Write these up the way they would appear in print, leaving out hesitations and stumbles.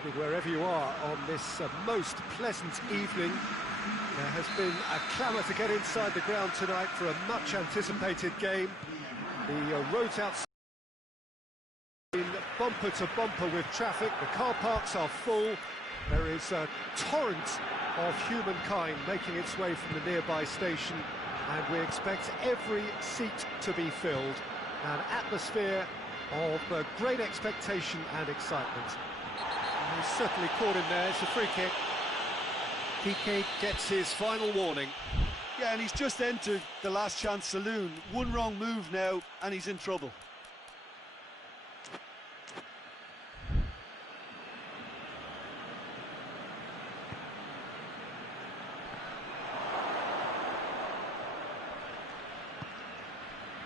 evening, wherever you are, on this most pleasant evening. There has been a clamour to get inside the ground tonight for a much-anticipated game. The roads outside been bumper to bumper with traffic. The car parks are full. There is a torrent of humankind making its way from the nearby station, and we expect every seat to be filled. An atmosphere of great expectation and excitement. And he's certainly caught him there. It's a free kick. Kike gets his final warning. Yeah, and he's just entered the last chance saloon. One wrong move now, and he's in trouble.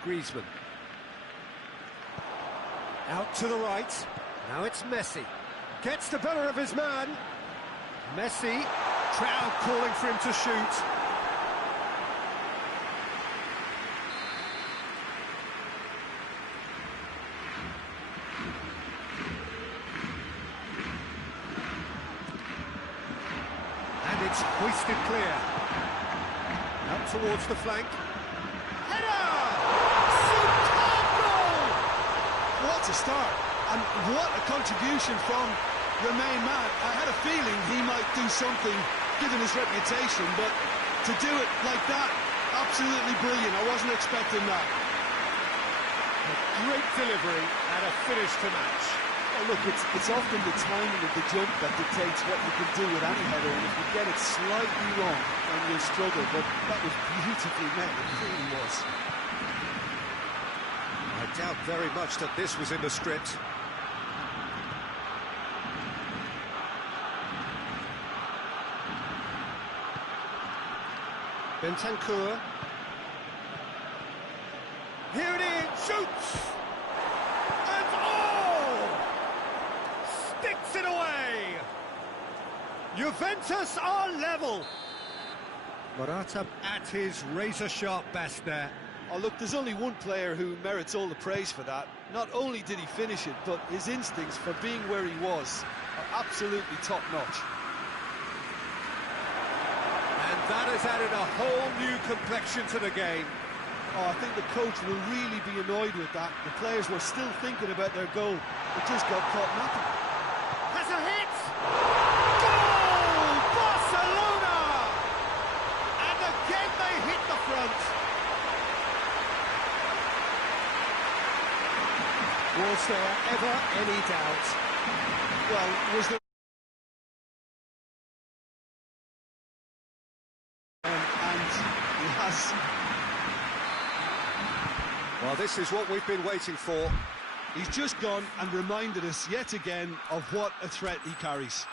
Griezmann. Out to the right. Now it's Messi. Gets the better of his man. Messi. Crowd calling for him to shoot. And it's hoisted clear. Out towards the flank. Header! Superb goal! What a start, and what a contribution from your main man. I had a feeling he might do something, given his reputation, but to do it like that, absolutely brilliant. I wasn't expecting that. A great delivery and a finish to match. Oh, look, it's often the timing of the jump that dictates what you can do with any header, and if you get it slightly wrong, then you'll struggle, but that was beautifully met, it really was. I doubt very much that this was in the script. Bentancur. Here it is, shoots! And sticks it away! Juventus are level! Morata at his razor-sharp best there. Oh, look, there's only one player who merits all the praise for that. Not only did he finish it, but his instincts for being where he was are absolutely top-notch. And that has added a whole new complexion to the game. Oh, I think the coach will really be annoyed with that. The players were still thinking about their goal. It just got caught napping. Has a hit! Goal! Barcelona! And again they hit the front. Was there ever any doubt? Well, was there... and he has... Well, this is what we've been waiting for. He's just gone and reminded us yet again of what a threat he carries.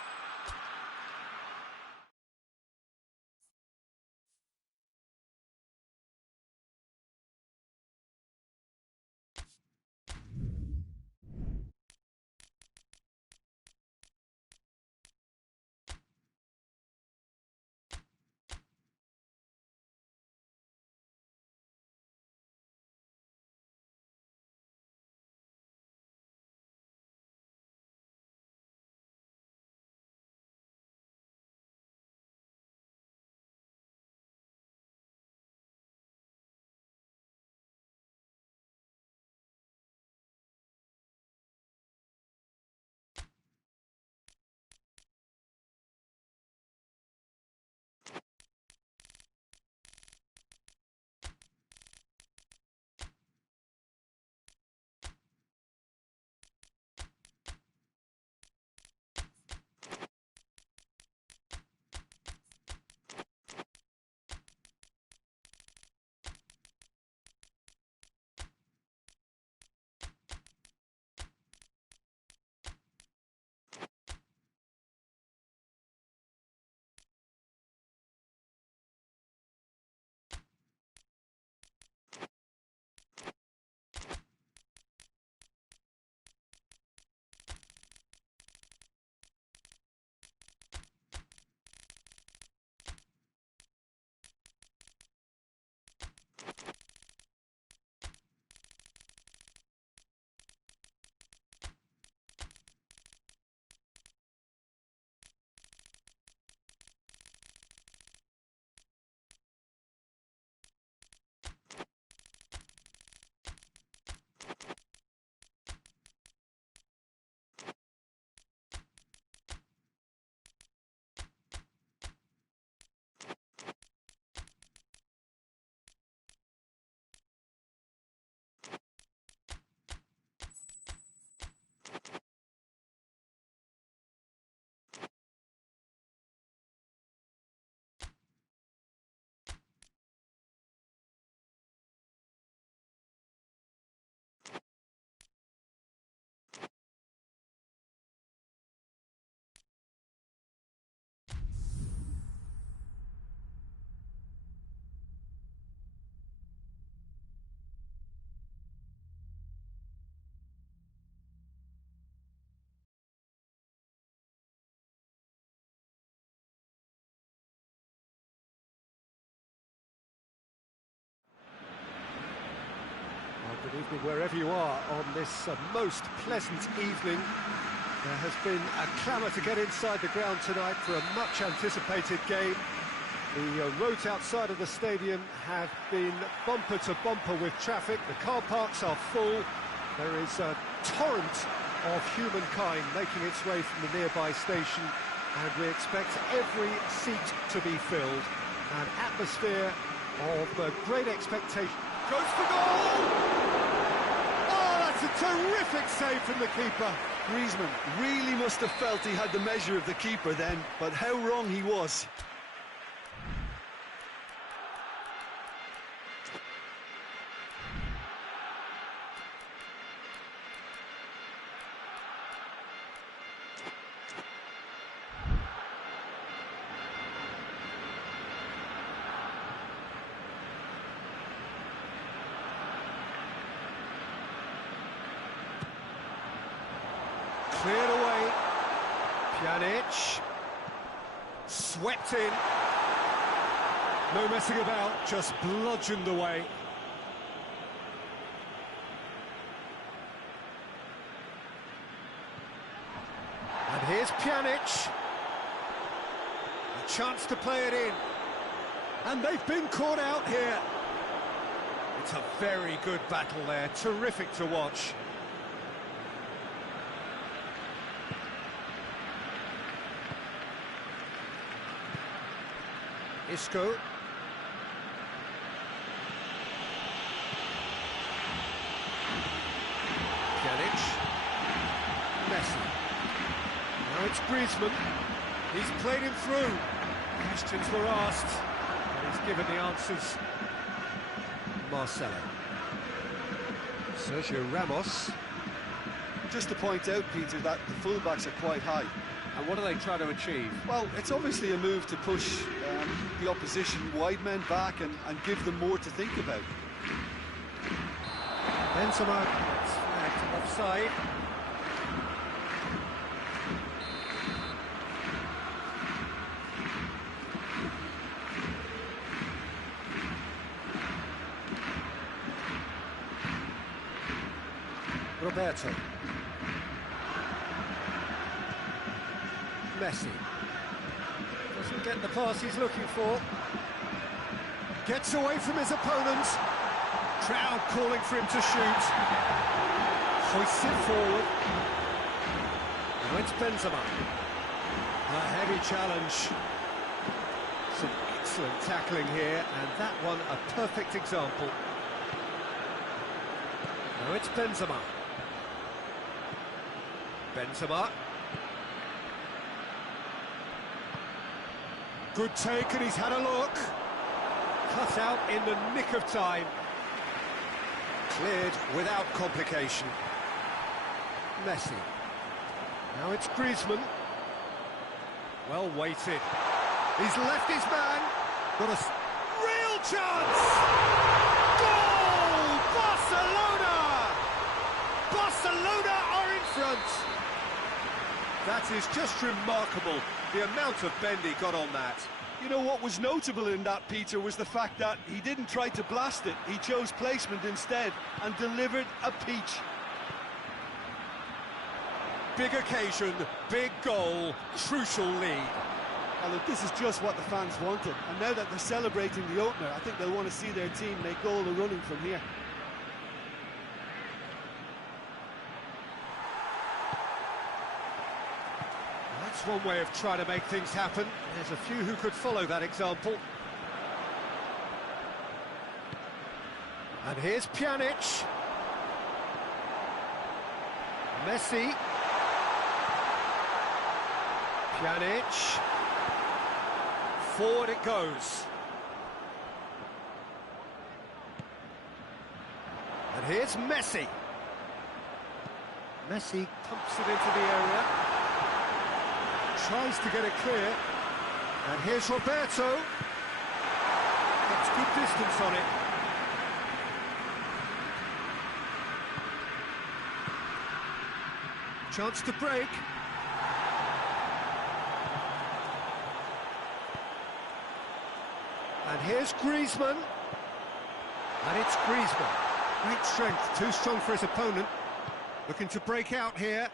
Good evening wherever you are on this most pleasant evening. There has been a clamour to get inside the ground tonight for a much-anticipated game. The roads outside of the stadium have been bumper to bumper with traffic. The car parks are full. There is a torrent of humankind making its way from the nearby station, and we expect every seat to be filled. An atmosphere of great expectation. Goes for goal! Oh, that's a terrific save from the keeper. Griezmann really must have felt he had the measure of the keeper then, but how wrong he was. Cleared away. Pjanic. Swept in. No messing about, just bludgeoned away. And here's Pjanic. A chance to play it in. And they've been caught out here. It's a very good battle there, terrific to watch. Isco. Pjanic. Messi. Now it's Griezmann. He's played him through. Questions were asked, and he's given the answers. Marcelo. Sergio Ramos. Just to point out, Peter, that the fullbacks are quite high. And what are they trying to achieve? Well, it's obviously a move to push the opposition wide men back and give them more to think about. Benzema flagged offside. Roberto. Messi. Doesn't get the pass he's looking for. Gets away from his opponent. Crowd calling for him to shoot. Hoists it forward. Now it's Benzema. A heavy challenge. Some excellent tackling here, and that one a perfect example. Now it's Benzema. Benzema. Good take, and he's had a look. Cut out in the nick of time. Cleared without complication. Messi. Now it's Griezmann. Well weighted. He's left his man. Got a real chance! Goal! Barcelona! Barcelona are in front. That is just remarkable, the amount of bend he got on that. You know what was notable in that, Peter, was the fact that he didn't try to blast it. He chose placement instead and delivered a peach. Big occasion, big goal, crucial lead. Well, look, this is just what the fans wanted. And now that they're celebrating the opener, I think they'll want to see their team make all the running from here. That's one way of trying to make things happen. There's a few who could follow that example. And here's Pjanic. Messi. Pjanic. Forward it goes. And here's Messi. Messi pumps it into the area. Tries to get it clear. And here's Roberto. Gets good distance on it. Chance to break. And here's Griezmann. And it's Griezmann. Great strength, too strong for his opponent. Looking to break out here.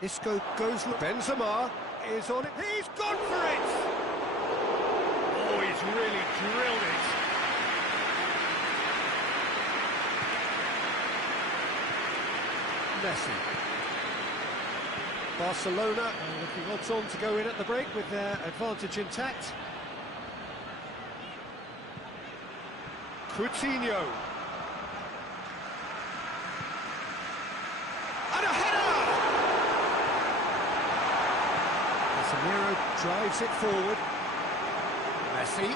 Isco goes... Benzema is on it. He's gone for it! Oh, he's really drilled it. Messi. Barcelona are looking odds on to go in at the break with their advantage intact. Coutinho. And a header! Casemiro drives it forward. Messi.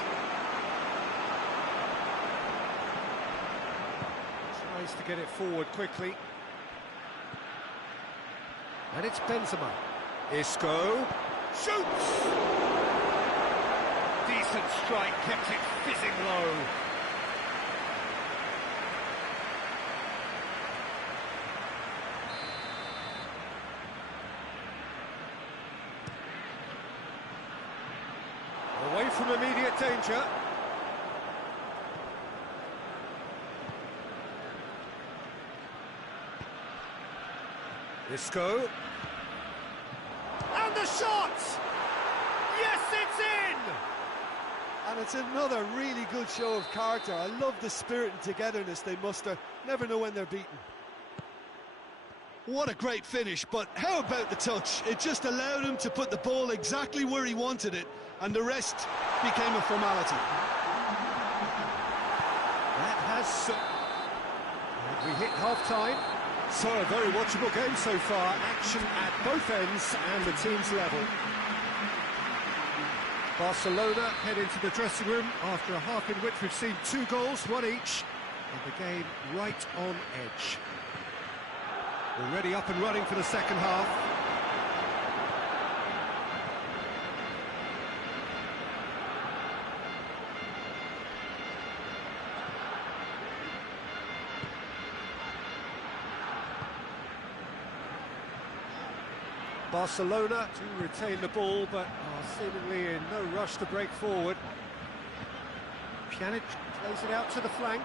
Tries to get it forward quickly. And it's Benzema. Isco shoots! Decent strike, kept it fizzing low. Away from immediate danger. Isco. And the shot! Yes, it's in! And it's another really good show of character. I love the spirit and togetherness they muster. Never know when they're beaten. What a great finish, but how about the touch? It just allowed him to put the ball exactly where he wanted it, and the rest became a formality. That has... we hit half-time. So a very watchable game so far. Action at both ends and the team's level. Barcelona head into the dressing room after a half in which we've seen 2 goals, 1 each, and the game right on edge. Already up and running for the second half. Barcelona to retain the ball, but are seemingly in no rush to break forward. Pjanic plays it out to the flank.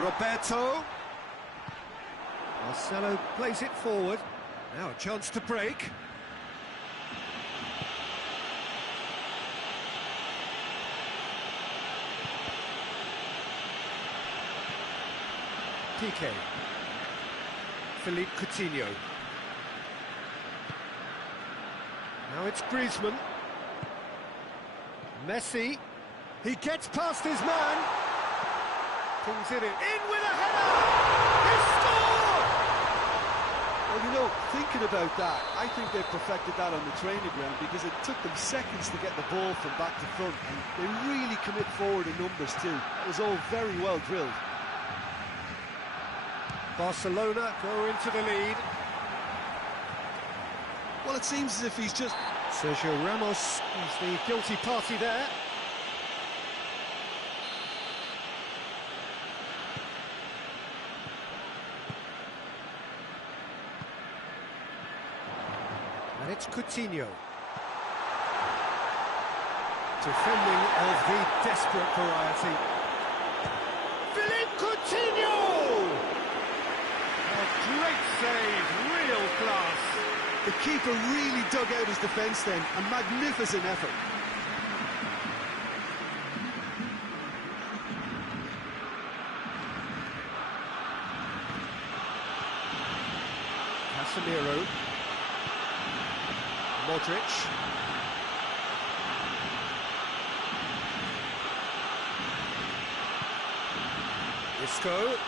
Roberto. Marcelo plays it forward. Now a chance to break. Piqué. Philippe Coutinho. Now it's Griezmann. Messi. He gets past his man. Pings it in with a header! He scored! Well, you know, thinking about that, I think they've perfected that on the training ground because it took them seconds to get the ball from back to front, and they really commit forward in numbers too. It was all very well drilled. Barcelona go into the lead. Well, it seems as if he's just... Sergio Ramos is the guilty party there. And it's Coutinho. Defending of the desperate variety. Philippe Coutinho! A great save, real class. The keeper really dug out his defence then, a magnificent effort. Casemiro. Modric. Isco.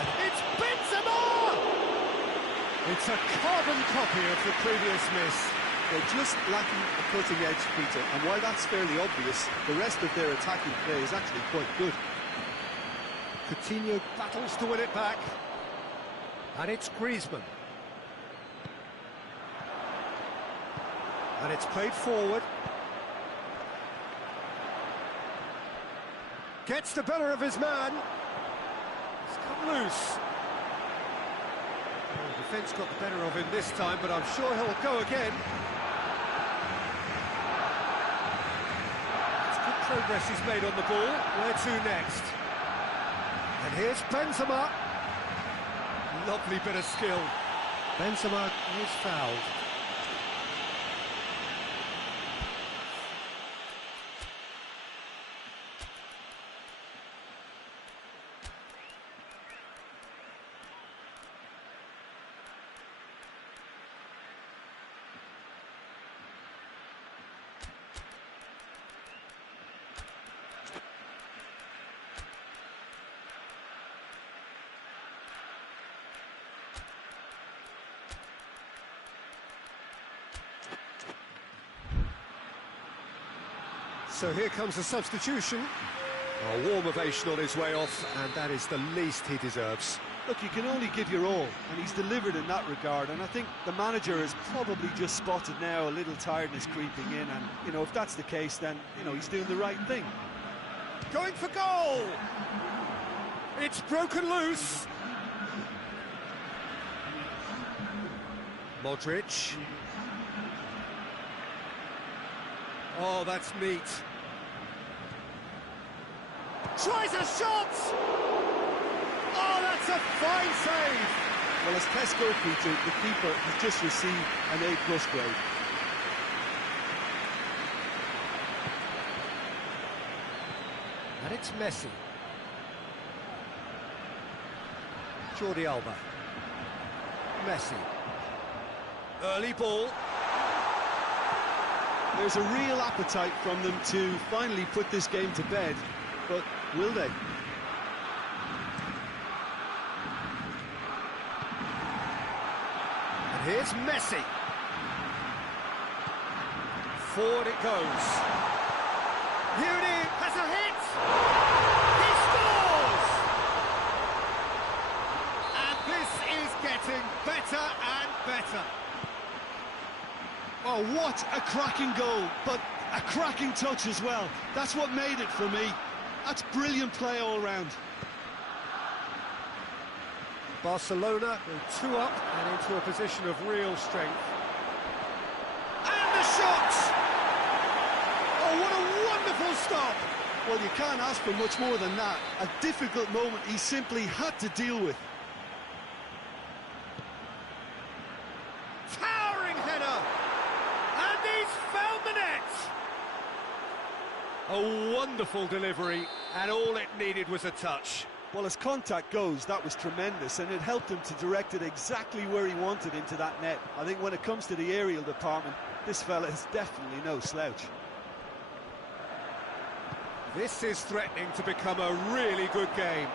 And it's Benzema! It's a carbon copy of the previous miss. They're just lacking a cutting edge, Peter, and while that's fairly obvious, the rest of their attacking play is actually quite good. Coutinho battles to win it back. And it's Griezmann. And it's played forward. Gets the better of his man. He's come loose. Well, the defence got the better of him this time, but I'm sure he'll go again. Progress is made on the ball. Where to next? And here's Benzema. Lovely bit of skill. Benzema is fouled. So here comes a substitution. A warm ovation on his way off, and that is the least he deserves. Look, you can only give your all, and he's delivered in that regard, and I think the manager has probably just spotted now a little tiredness creeping in, and, you know, if that's the case, then, you know, he's doing the right thing. Going for goal! It's broken loose! Modric. Oh, that's neat. Tries a shot! Oh, that's a fine save! Well, as Tesco featured, the keeper has just received an A+ grade. And it's Messi. Jordi Alba. Messi. Early ball. There's a real appetite from them to finally put this game to bed, but will they? And here's Messi. Forward it goes. Here it is, has a hit! He scores! And this is getting better and better. Oh, what a cracking goal, but a cracking touch as well. That's what made it for me. That's brilliant play all round. Barcelona go 2 up and into a position of real strength. And the shot! Oh, what a wonderful stop! Well, you can't ask for much more than that. A difficult moment he simply had to deal with. Towering header! And he's found the net! A wonderful delivery, and all it needed was a touch. Well, as contact goes, that was tremendous, and it helped him to direct it exactly where he wanted into that net. I think when it comes to the aerial department, this fella is definitely no slouch. This is threatening to become a really good game.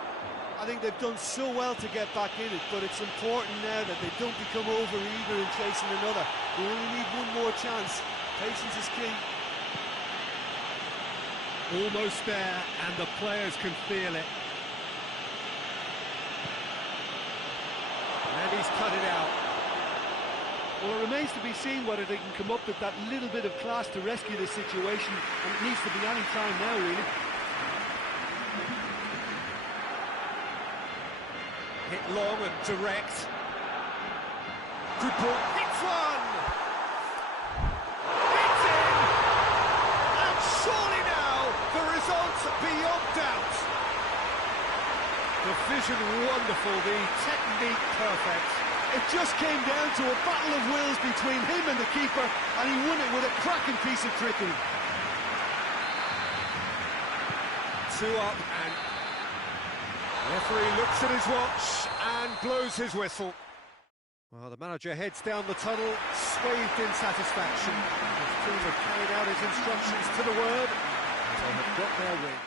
I think they've done so well to get back in it, but it's important now that they don't become over-eager in chasing another. They only need one more chance. Patience is key. Almost there, and the players can feel it. And he's cut it out. Well, it remains to be seen whether they can come up with that little bit of class to rescue this situation, and it needs to be any time now, really. Hit long and direct. Good ball. Hits one! It's in! And surely now, the result's beyond doubt. The vision wonderful, the technique perfect. It just came down to a battle of wills between him and the keeper, and he won it with a cracking piece of trickery. 2 up, and the referee looks at his watch and blows his whistle. Well, the manager heads down the tunnel, swathed in satisfaction. His team have carried out his instructions to the word, and they have got their win.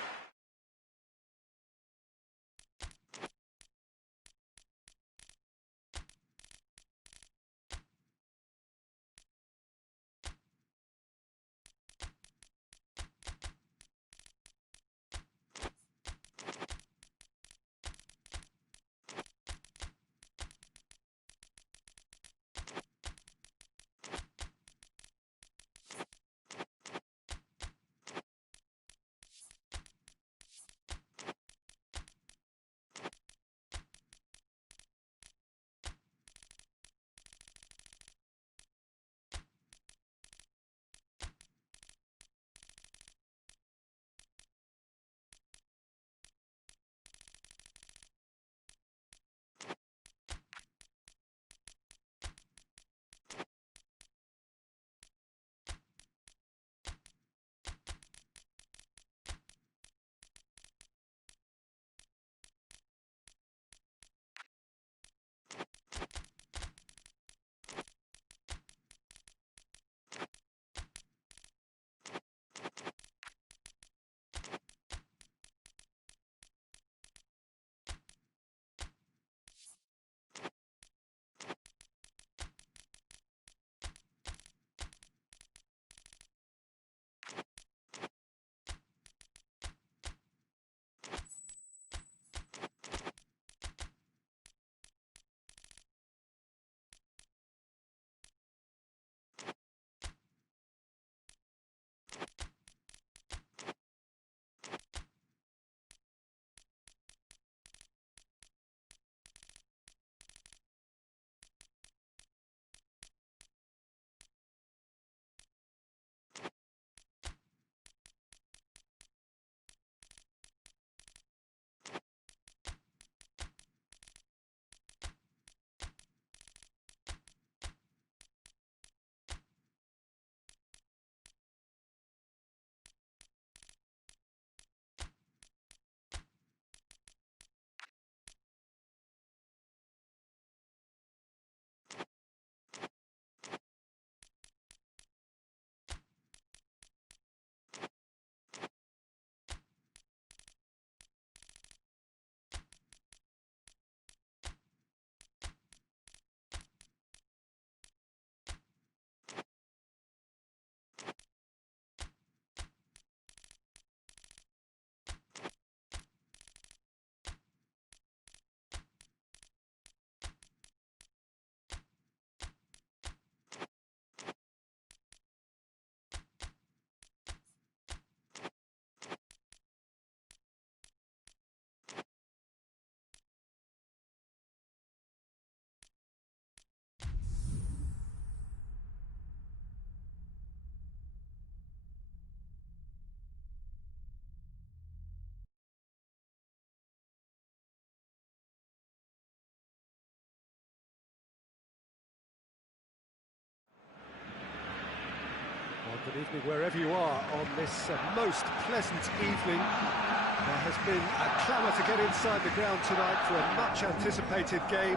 Good evening wherever you are on this most pleasant evening. There has been a clamour to get inside the ground tonight for a much anticipated game.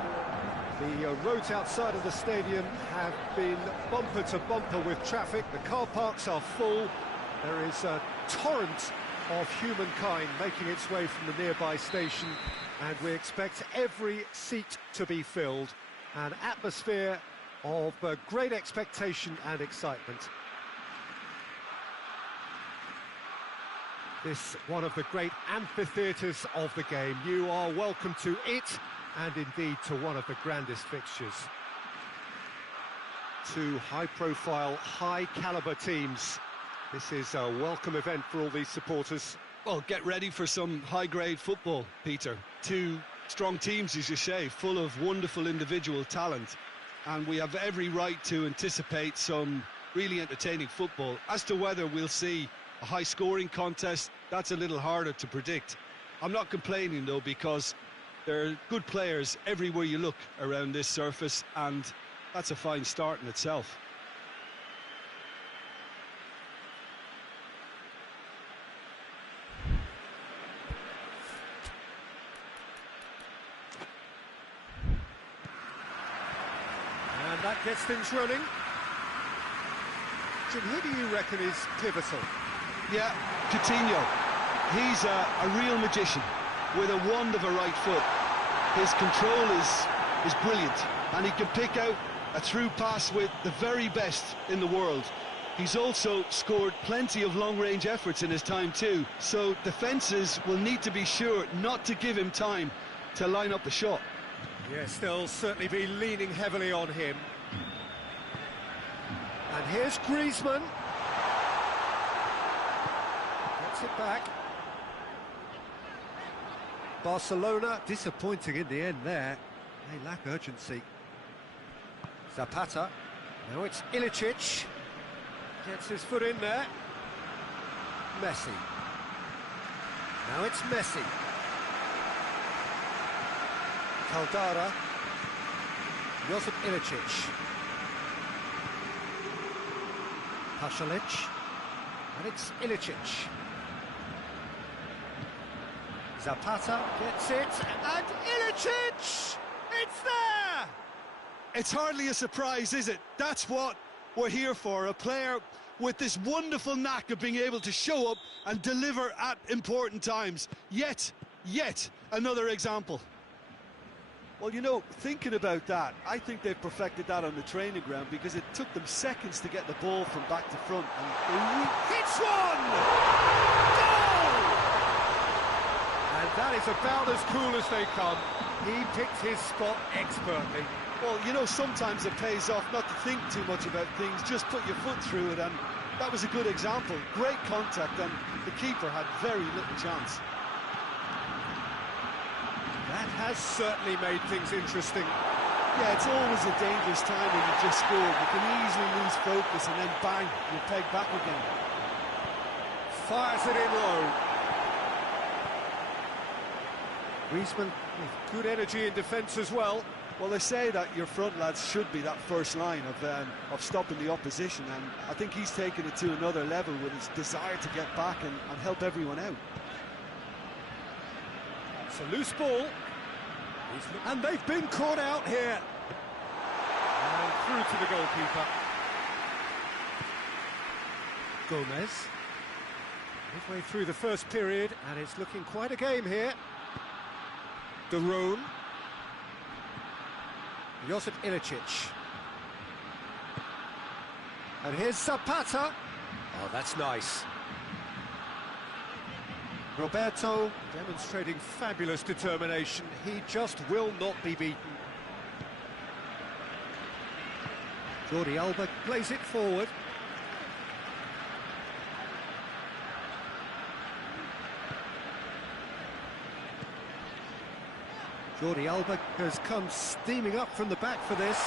The roads outside of the stadium have been bumper to bumper with traffic. The car parks are full. There is a torrent of humankind making its way from the nearby station, and we expect every seat to be filled. An atmosphere of great expectation and excitement. This one of the great amphitheatres of the game. You are welcome to it, and indeed to one of the grandest fixtures. Two high-profile, high-caliber teams. This is a welcome event for all these supporters. Well, get ready for some high-grade football, Peter. Two strong teams, as you say, full of wonderful individual talent. And we have every right to anticipate some really entertaining football. As to whether we'll see a high-scoring contest, that's a little harder to predict. I'm not complaining, though, because there are good players everywhere you look around this surface, and that's a fine start in itself. And that gets things running. Jim, who do you reckon is pivotal? Yeah, Coutinho. He's a real magician with a wand of a right foot. His control is brilliant, and he can pick out a through pass with the very best in the world. He's also scored plenty of long-range efforts in his time too, so defences will need to be sure not to give him time to line up a shot. Yes, they'll certainly be leaning heavily on him. And here's Griezmann. Gets it back. Barcelona disappointing in the end there. They lack urgency. Zapata. Now it's Ilicic. Gets his foot in there. Messi. Now it's Messi. Caldara. Josip Ilicic. Pochinki. And it's Ilicic. Zapata gets it, and Ilicic! It's there! It's hardly a surprise, is it? That's what we're here for, a player with this wonderful knack of being able to show up and deliver at important times. Yet another example. Well, you know, thinking about that, I think they've perfected that on the training ground, because it took them seconds to get the ball from back to front. And hits one! Goal! And that is about as cool as they come. He picked his spot expertly. Well, you know, sometimes it pays off not to think too much about things, just put your foot through it, and that was a good example. Great contact, and the keeper had very little chance. That has certainly made things interesting. Yeah, it's always a dangerous time when you just scored. You can easily lose focus, and then bang, you're pegged back again. Fires it in low. Griezmann with good energy in defence as well. Well, they say that your front lads should be that first line of stopping the opposition, and I think he's taken it to another level with his desire to get back and help everyone out. It's a loose ball. And they've been caught out here. And through to the goalkeeper. Gomez. Midway through the first period, and it's looking quite a game here. De Roon. Josip Ilicic. And here's Zapata. Oh, that's nice. Roberto demonstrating fabulous determination. He just will not be beaten. Jordi Alba plays it forward. Jordi Alba has come steaming up from the back for this.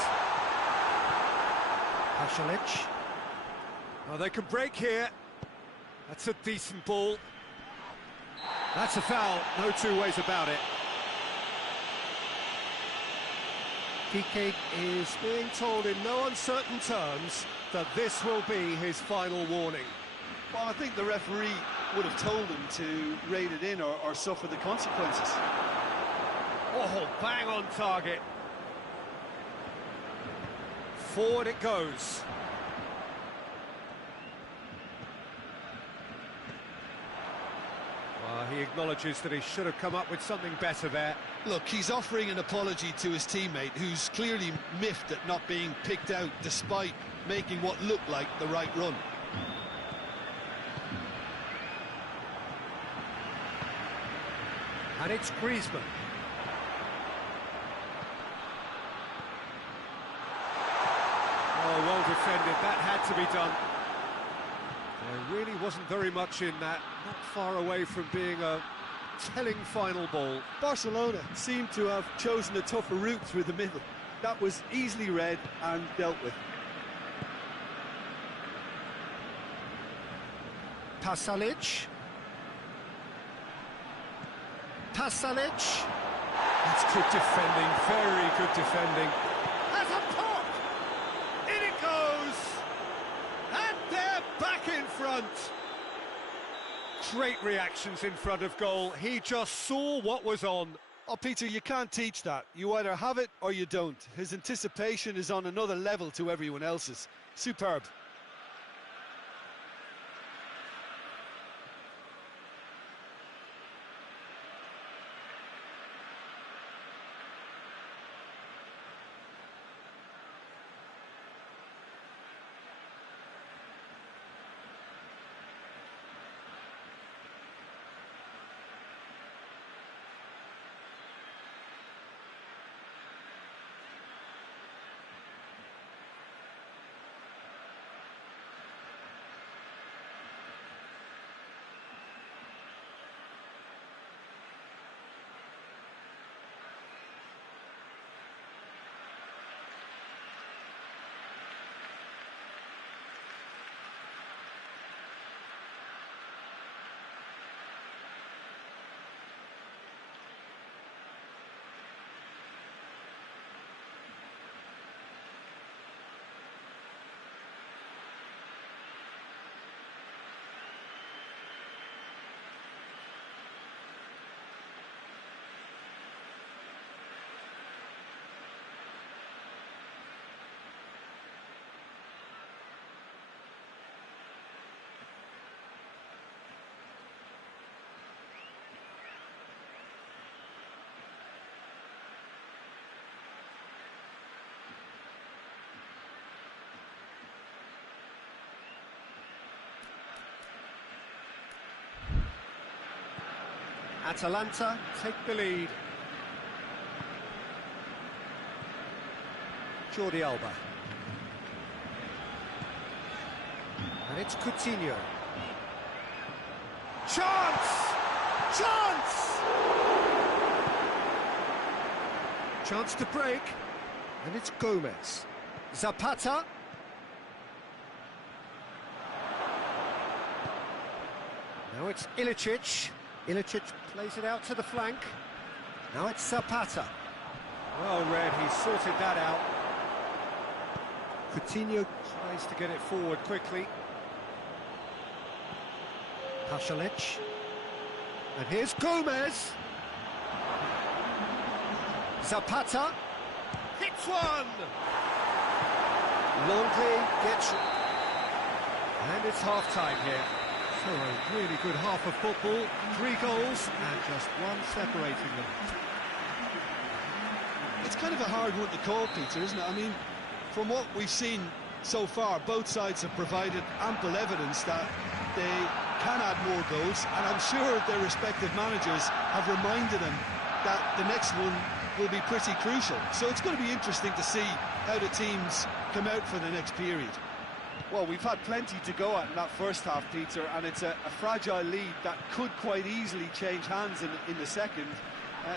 Pochinki. Oh, they can break here. That's a decent ball. That's a foul, no two ways about it. Pochinki is being told in no uncertain terms that this will be his final warning. Well, I think the referee would have told him to rate it in or suffer the consequences. Oh, bang on target. Forward it goes. Well, he acknowledges that he should have come up with something better there. Look, he's offering an apology to his teammate, who's clearly miffed at not being picked out despite making what looked like the right run. And it's Griezmann. Oh, well defended, that had to be done. There really wasn't very much in that, not far away from being a telling final ball. Barcelona seemed to have chosen a tougher route through the middle. That was easily read and dealt with. Pasalic. Pasalic. That's good defending, very good defending. Has a pop! In it goes! And they're back in front! Great reactions in front of goal. He just saw what was on. Oh, Peter, you can't teach that. You either have it or you don't. His anticipation is on another level to everyone else's. Superb. Atalanta take the lead. Jordi Alba. And it's Coutinho. Chance! Chance! Chance to break. And it's Gomez. Zapata. Now it's Ilicic. Ilicic plays it out to the flank. Now it's Zapata. Well read, he sorted that out. Coutinho tries to get it forward quickly. Pasalic. And here's Gomez. Zapata. Hits one! Longley gets... And it's half-time here. So a really good half of football, 3 goals, and just one separating them. It's kind of a hard one to call, Peter, isn't it? I mean, from what we've seen so far, both sides have provided ample evidence that they can add more goals, and I'm sure their respective managers have reminded them that the next one will be pretty crucial. So it's going to be interesting to see how the teams come out for the next period. Well, we've had plenty to go at in that first half, Peter, and it's a fragile lead that could quite easily change hands in the second.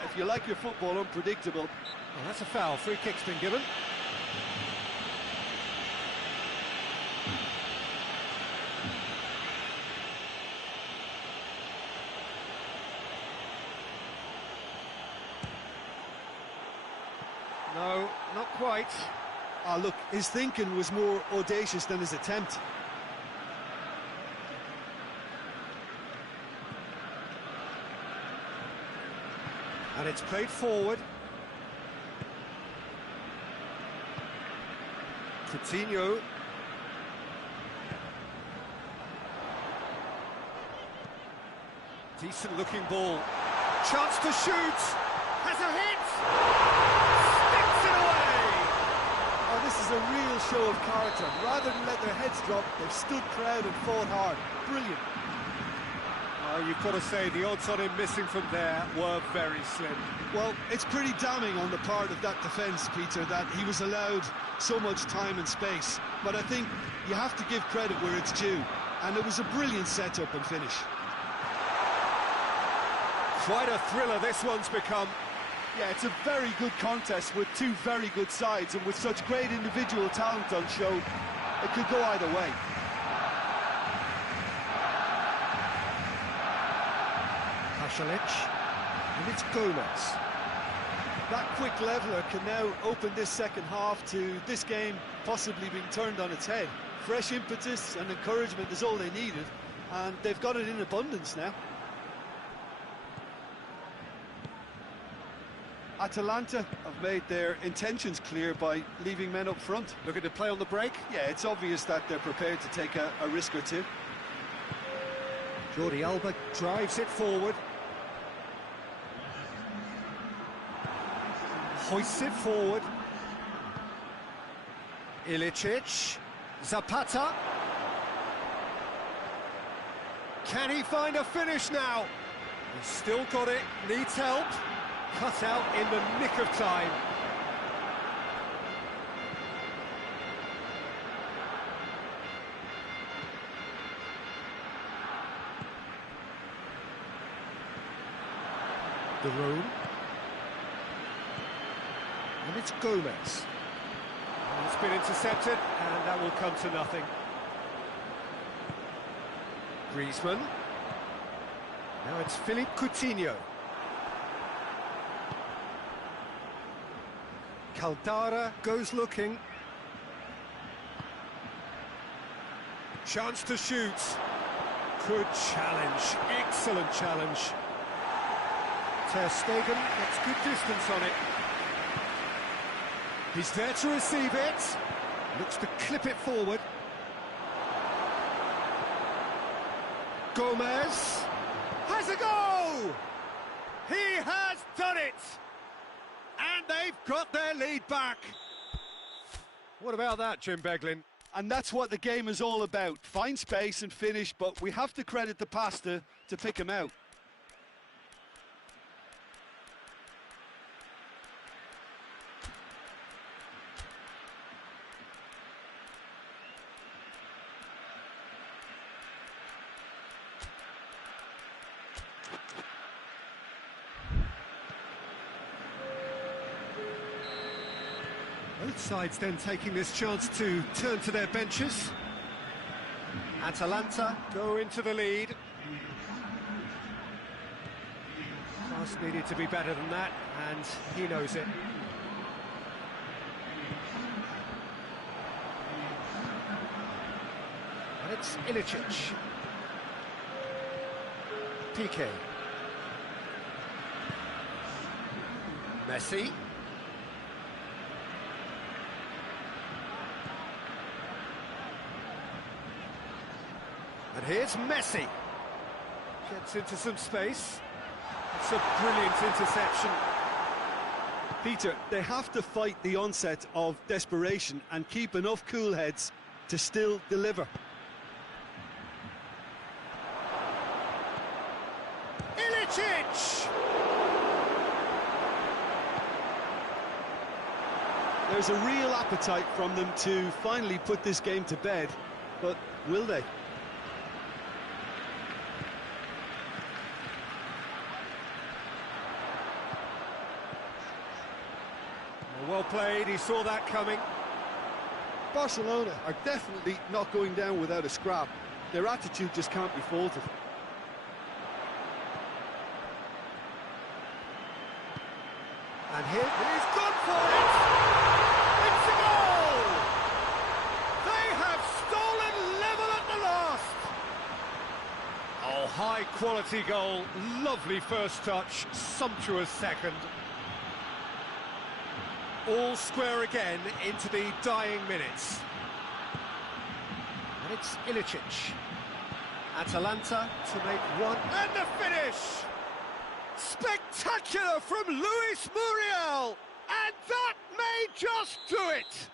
If you like your football unpredictable... Well, that's a foul. Free kick's been given. No, not quite. Ah, look, his thinking was more audacious than his attempt. And it's played forward. Coutinho. Decent looking ball. Chance to shoot. Has a hit. Sticks it away. Oh, this is a real show of character. Rather than let their heads drop, they've stood proud and fought hard. Brilliant. Oh, you've got to say the odds on him missing from there were very slim. Well, it's pretty damning on the part of that defence, Peter, that he was allowed so much time and space. But I think you have to give credit where it's due. And it was a brilliant setup and finish. Quite a thriller this one's become. Yeah, it's a very good contest with two very good sides, and with such great individual talent on show, it could go either way. Pashalic, and it's Gomez. That quick leveller can now open this second half to this game possibly being turned on its head. Fresh impetus and encouragement is all they needed, and they've got it in abundance now. Atalanta have made their intentions clear by leaving men up front. Looking to play on the break. Yeah, it's obvious that they're prepared to take a risk or two. Jordi Alba drives it forward. Hoists it forward. Ilicic. Zapata. Can he find a finish now? He's still got it, needs help. Cut out in the nick of time. De Roon. And it's Gomez. And it's been intercepted, and that will come to nothing. Griezmann. Now it's Philippe Coutinho. Caldara goes looking. Chance to shoot. Good challenge. Excellent challenge. Ter Stegen gets good distance on it. He's there to receive it. Looks to clip it forward. Gomez has a go! He has done it! And they've got their lead back. What about that, Jim Beglin? And that's what the game is all about. Find space and finish, but we have to credit the pasta to pick him out. Both sides then taking this chance to turn to their benches. Atalanta go into the lead. Pass needed to be better than that, and he knows it. And it's Ilicic. Piqué. Messi. And here's Messi. Gets into some space. It's a brilliant interception. Peter, they have to fight the onset of desperation and keep enough cool heads to still deliver. Ilicic! There's a real appetite from them to finally put this game to bed, but will they? Well played, he saw that coming. Barcelona are definitely not going down without a scrap. Their attitude just can't be faulted. And here, he's gone for it! high-quality goal, lovely first touch, sumptuous second. All square again into the dying minutes. And it's Ilicic. Atalanta to make one, and the finish! Spectacular from Luis Muriel! And that may just do it!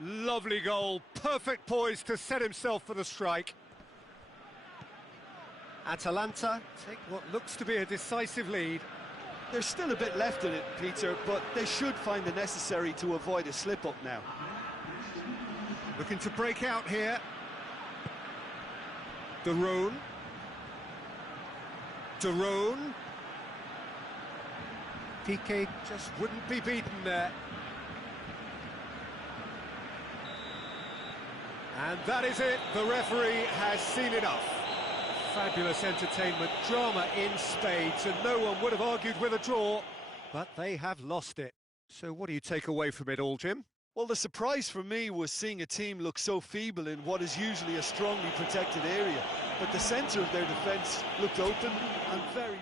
Lovely goal, perfect poise to set himself for the strike. Atalanta take what looks to be a decisive lead. There's still a bit left in it, Peter, but they should find the necessary to avoid a slip-up now. Looking to break out here. De Roon. Piqué just wouldn't be beaten there. And that is it, the referee has seen enough. Fabulous entertainment, drama in spades, and no one would have argued with a draw, but they have lost it. So what do you take away from it all, Jim? Well, the surprise for me was seeing a team look so feeble in what is usually a strongly protected area, but the centre of their defence looked open and very...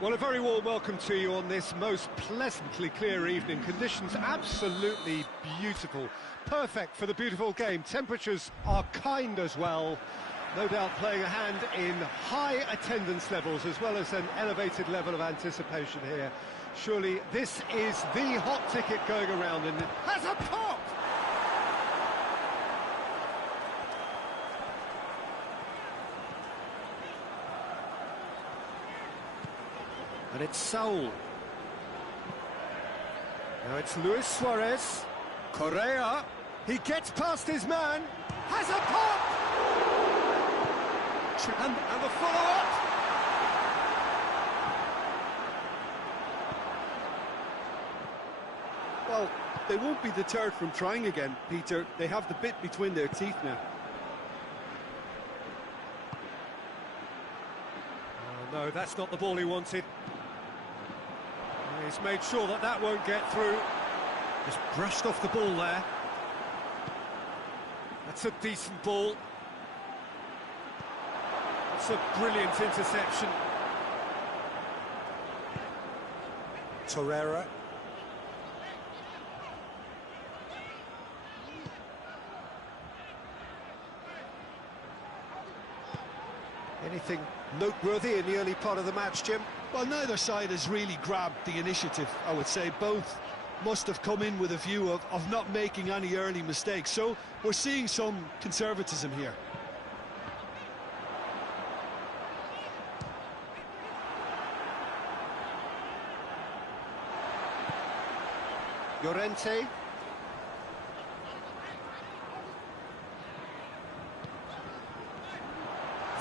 Well, a very warm welcome to you on this most pleasantly clear evening. Conditions absolutely beautiful. Perfect for the beautiful game. Temperatures are kind as well. No doubt playing a hand in high attendance levels as well as an elevated level of anticipation here. Surely this is the hot ticket going around, and it has a pop! And it's Saul. Now it's Luis Suarez. Correa. He gets past his man. Has a pop! And the follow-up. Well, they won't be deterred from trying again, Peter. They have the bit between their teeth now. Oh, no, that's not the ball he wanted. He's made sure that that won't get through. Just brushed off the ball there. That's a decent ball. That's a brilliant interception. Torreira. Anything noteworthy in the early part of the match, Jim? Well, neither side has really grabbed the initiative, I would say. Both must have come in with a view of not making any early mistakes. So we're seeing some conservatism here. Llorente.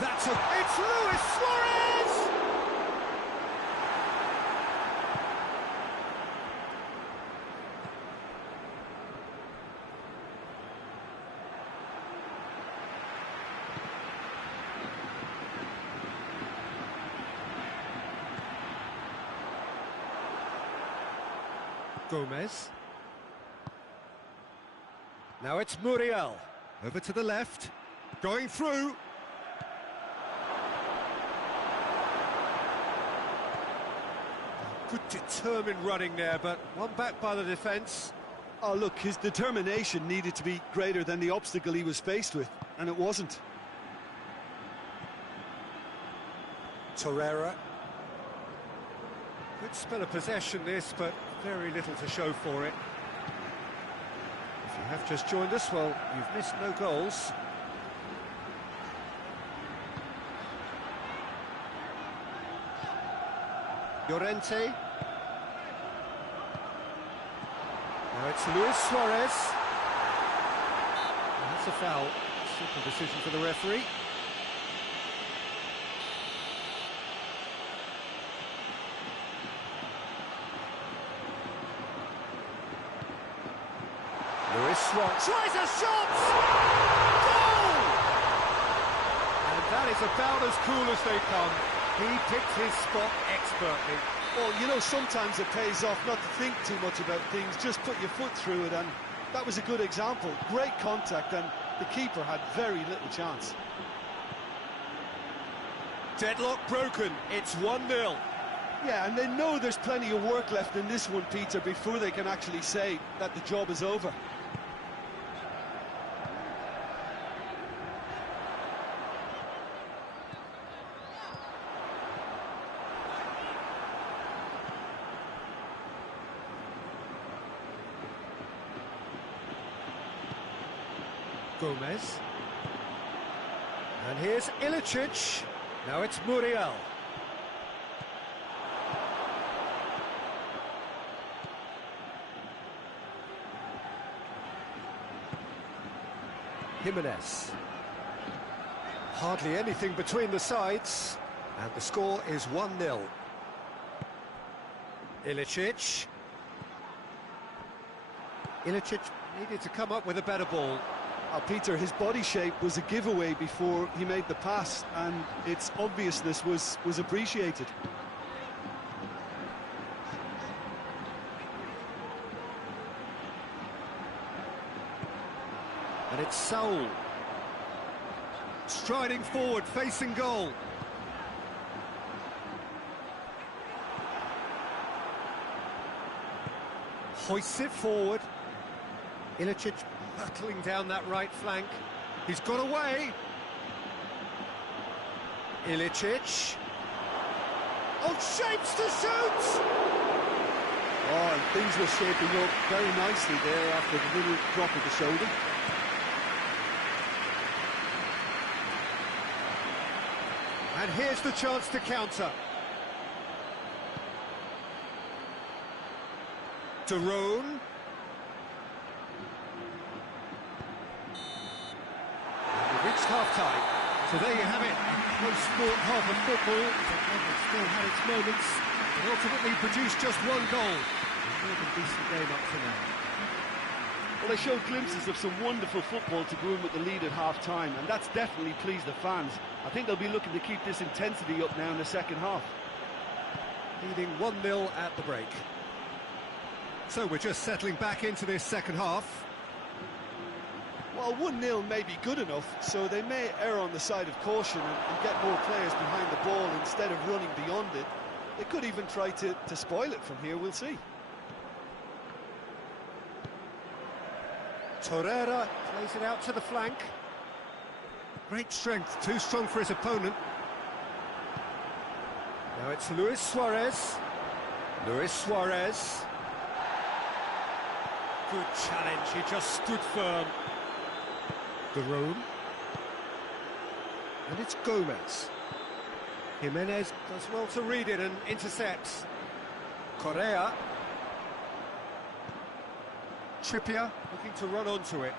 It's Luis Suarez! Gomez. Now it's Muriel. Over to the left. Going through. Good determined running there, but one back by the defence. Oh, look, his determination needed to be greater than the obstacle he was faced with, and it wasn't. Torreira. Good spell of possession this, but very little to show for it. If you have just joined us, well, you've missed no goals. Llorente. Now it's Luis Suarez. And that's a foul. Simple decision for the referee. Luis Suarez tries a shot! Goal! And that is about as cool as they come. He picked his spot expertly. Well, you know, sometimes it pays off not to think too much about things, just put your foot through it, and that was a good example. Great contact, and the keeper had very little chance. Deadlock broken, it's 1-0. Yeah, and they know there's plenty of work left in this one, Peter, before they can actually say that the job is over. Gomez. And here's Ilicic. Now it's Muriel. Jimenez. Hardly anything between the sides. And the score is 1-0. Ilicic. Ilicic needed to come up with a better ball. Peter, his body shape was a giveaway before he made the pass, and its obviousness was appreciated. And it's Saul. Striding forward, facing goal. Hoists it forward. Ilicic battling down that right flank. He's got away. Ilicic. Oh, shapes to shoot! Oh, and things were shaping up very nicely there after the little drop of the shoulder. And here's the chance to counter. Daron. We've reached half-time. So there you have it, a close-fought half of football. It still had its moments, but ultimately produced just one goal. A more than decent game up to now. Well, they showed glimpses of some wonderful football to go in with the lead at half-time, and that's definitely pleased the fans. I think they'll be looking to keep this intensity up now in the second half. Leading 1-0 at the break. So we're just settling back into this second half. Well, 1-0 may be good enough, so they may err on the side of caution and get more players behind the ball instead of running beyond it. They could even try to spoil it from here, we'll see. Torreira plays it out to the flank. Great strength, too strong for his opponent. Now it's Luis Suarez. Luis Suarez. Good challenge, he just stood firm. Daron. And it's Gomez. Jimenez does well to read it and intercepts. Correa. Trippier looking to run onto it.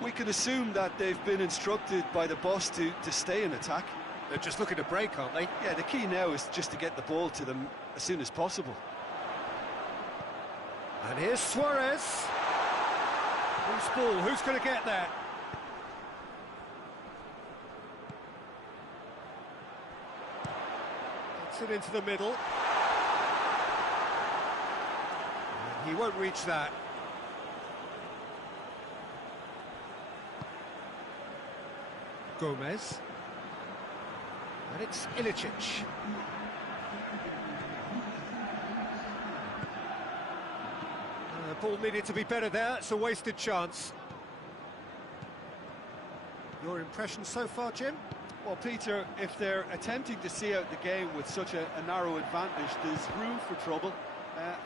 We can assume that they've been instructed by the boss to stay in attack. They're just looking to break, aren't they? Yeah, the key now is just to get the ball to them as soon as possible. And here's Suarez. Loose ball, who's going to get there? Gets it into the middle. And he won't reach that. Gomez. And it's Ilicic. The ball needed to be better there, it's a wasted chance. Your impression so far, Jim? Well, Peter, if they're attempting to see out the game with such a narrow advantage, there's room for trouble.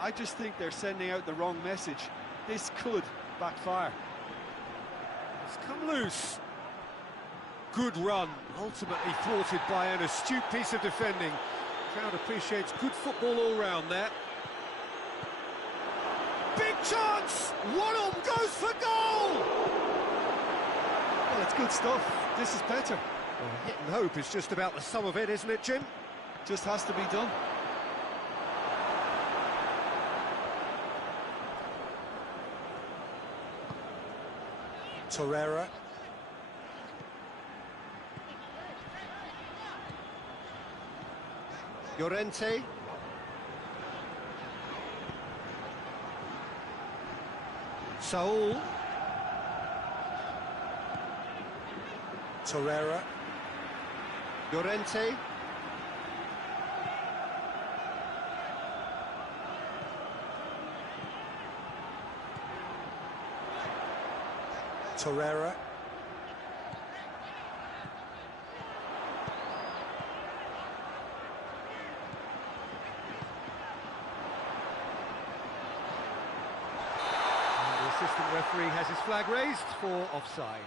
I just think they're sending out the wrong message. This could backfire. It's come loose. Good run, ultimately thwarted by an astute piece of defending. Crowd appreciates good football all round there. Big chance! One of them goes for goal! Well, it's good stuff. This is better. Well, hit and hope is just about the sum of it, isn't it, Jim? Just has to be done. Torreira. Llorente. Saul. Torreira. Llorente. Torreira. The assistant referee has his flag raised for offside.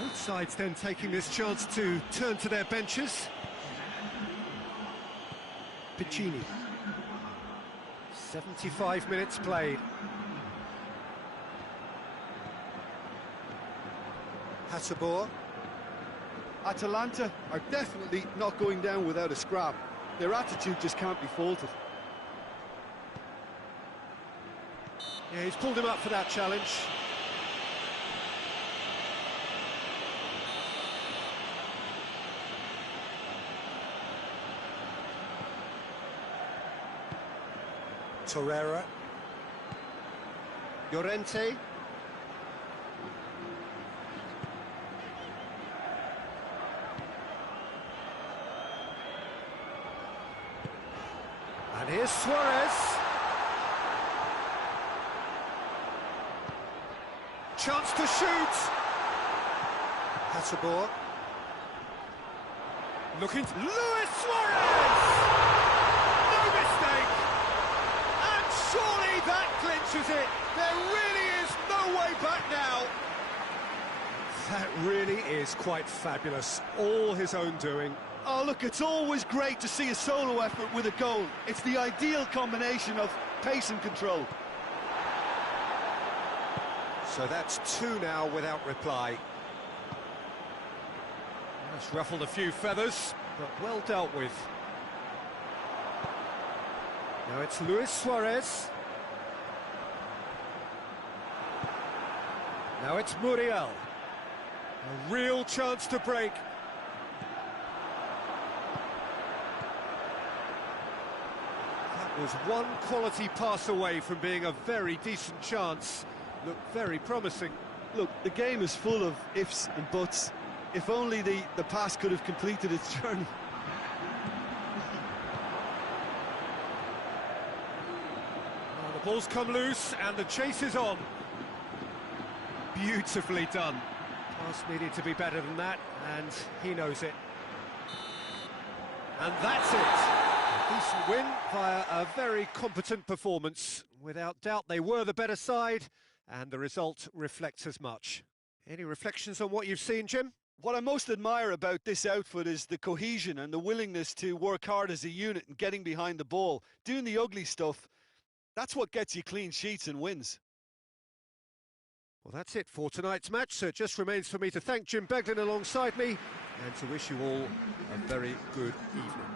Both sides then taking this chance to turn to their benches. Pochinki. 75 minutes played. Hasabor. Atalanta are definitely not going down without a scrap. Their attitude just can't be faulted. Yeah, he's pulled him up for that challenge. Torreira. Llorente. And here's Suarez. Chance to shoot. Hasabor. Looking to Luis Suarez! No mistake! And surely that clinches it. There really is no way back now. That really is quite fabulous. All his own doing. Oh, look, it's always great to see a solo effort with a goal. It's the ideal combination of pace and control. So that's two now without reply. That's ruffled a few feathers, but well dealt with. Now it's Luis Suarez. Now it's Muriel. A real chance to break. That Was one quality pass away from being a very decent chance. Looked very promising. Look, the game is full of ifs and buts. If only the pass could have completed its journey. Well, the ball's come loose and the chase is on. Beautifully done. Pass needed to be better than that, and he knows it. And that's it. A decent win via a very competent performance. Without doubt, they were the better side, and the result reflects as much. Any reflections on what you've seen, Jim? What I most admire about this outfit is the cohesion and the willingness to work hard as a unit and getting behind the ball. Doing the ugly stuff, that's what gets you clean sheets and wins. Well, that's it for tonight's match, so it just remains for me to thank Jim Beglin alongside me and to wish you all a very good evening.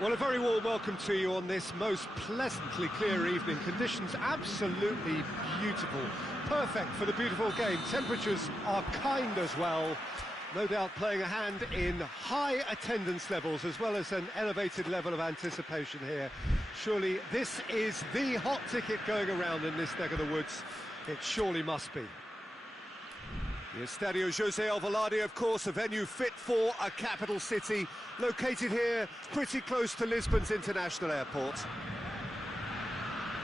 Well, a very warm welcome to you on this most pleasantly clear evening. Conditions absolutely beautiful. Perfect for the beautiful game. Temperatures are kind as well. No doubt playing a hand in high attendance levels as well as an elevated level of anticipation here. Surely this is the hot ticket going around in this neck of the woods. It surely must be. The Estadio José Alvalade, of course, a venue fit for a capital city, located here pretty close to Lisbon's international airport.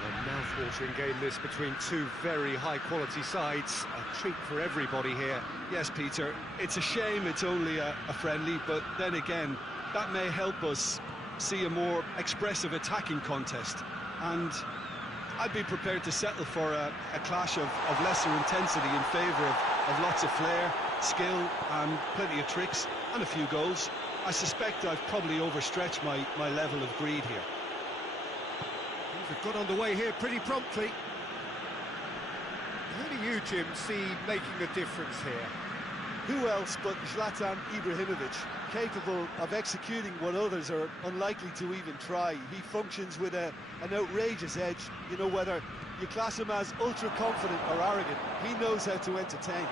A mouth-watering game this between two very high-quality sides. A treat for everybody here. Yes, Peter, it's a shame it's only a friendly, but then again, that may help us see a more expressive attacking contest. And I'd be prepared to settle for a clash of lesser intensity in favour of lots of flair, skill and plenty of tricks and a few goals. I suspect I've probably overstretched my level of greed here. Things have got underway here pretty promptly. Who do you, Jim, see making a difference here? Who else but Zlatan Ibrahimovic, capable of executing what others are unlikely to even try. He functions with an outrageous edge. You know, whether you class him as ultra-confident or arrogant, he knows how to entertain.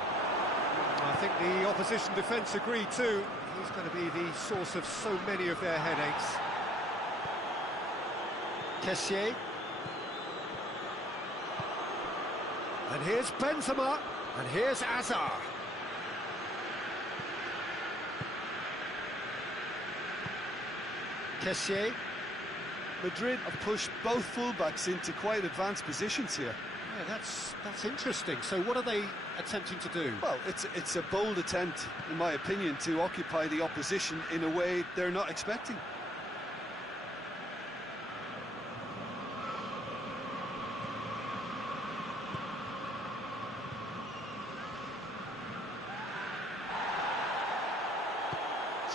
I think the opposition defence agree too. He's going to be the source of so many of their headaches. Kessié. And here's Benzema. And here's Hazard. Kessié. Madrid have pushed both fullbacks into quite advanced positions here. Yeah, that's interesting. So what are they attempting to do? Well, it's a bold attempt, in my opinion, to occupy the opposition in a way they're not expecting.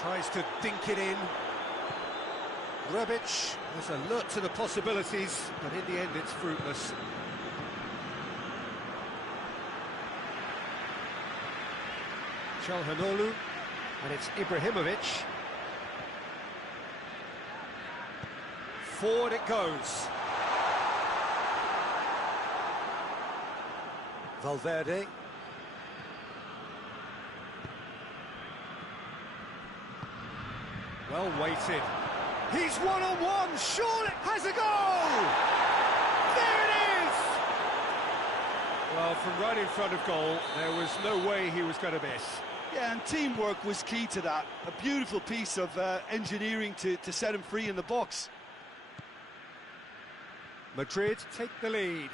Tries to dink it in. Rebic is alert to the possibilities, but in the end it's fruitless. Çalhanoğlu, and it's Ibrahimovic. Forward it goes. Valverde. Well weighted. He's one-on-one, surely has a goal! There it is! Well, from right in front of goal, there was no way he was going to miss. Yeah, and teamwork was key to that. A beautiful piece of engineering to set him free in the box. Madrid take the lead.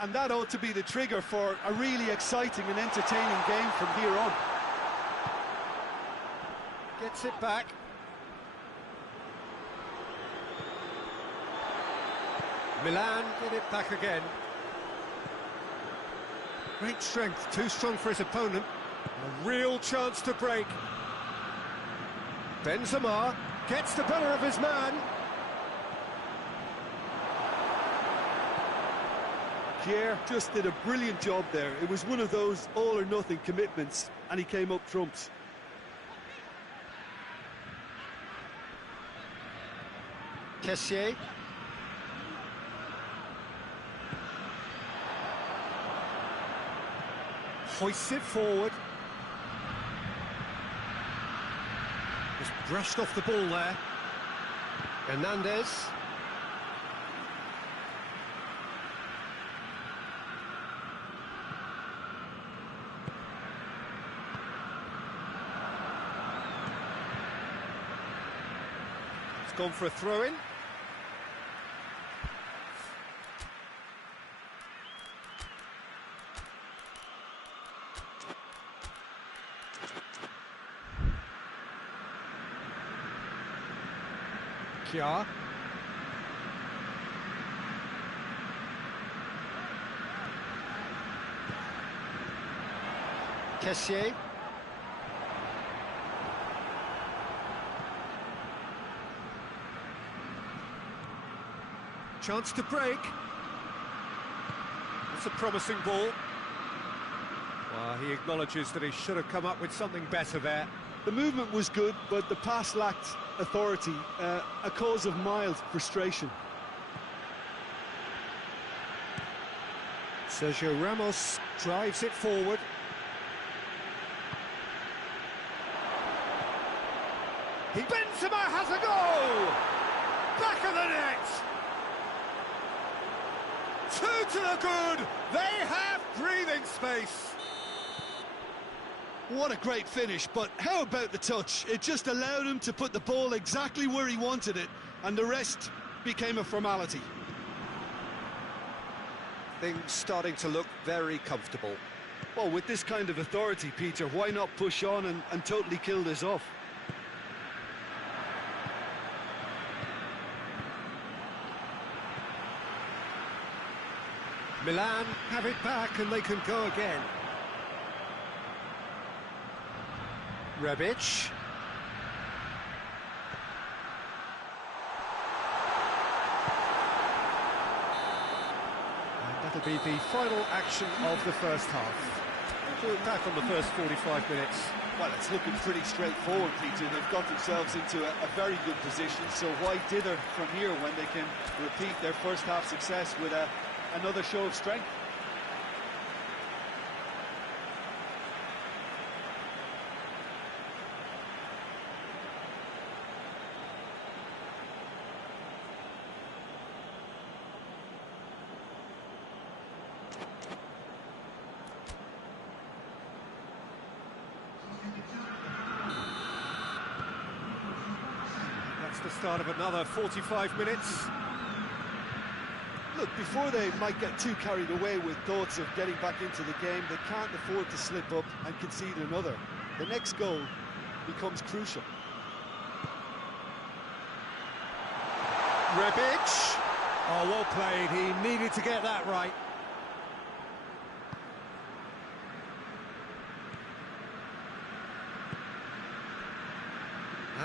And that ought to be the trigger for a really exciting and entertaining game from here on. Gets it back. Milan get it back again. Great strength, too strong for his opponent. A real chance to break. Benzema gets the better of his man. Kier just did a brilliant job there. It was one of those all-or-nothing commitments, and he came up trumps. Kessié. Hoists it forward. Just brushed off the ball there. Hernandez. It's gone for a throw-in. Kiar. Kessié. Chance to break. That's a promising ball. Well, he acknowledges that he should have come up with something better there. The movement was good, but the pass lacked authority, a cause of mild frustration. Sergio Ramos drives it forward. Benzema has a goal! Back of the net! Two to the good! They have breathing space! What a great finish, but how about the touch? It just allowed him to put the ball exactly where he wanted it, and the rest became a formality. Things starting to look very comfortable. Well, with this kind of authority, Peter, why not push on and totally kill this off? Milan have it back and they can go again. Rebic. And that'll be the final action of the first half. We'll look back on the first 45 minutes. Well, it's looking pretty straightforward, Peter. They've got themselves into a very good position, so why dither from here when they can repeat their first half success with another show of strength? That's the start of another 45 minutes. Look, before they might get too carried away with thoughts of getting back into the game, they can't afford to slip up and concede another. The next goal becomes crucial. Rebic. Oh, well played. He needed to get that right.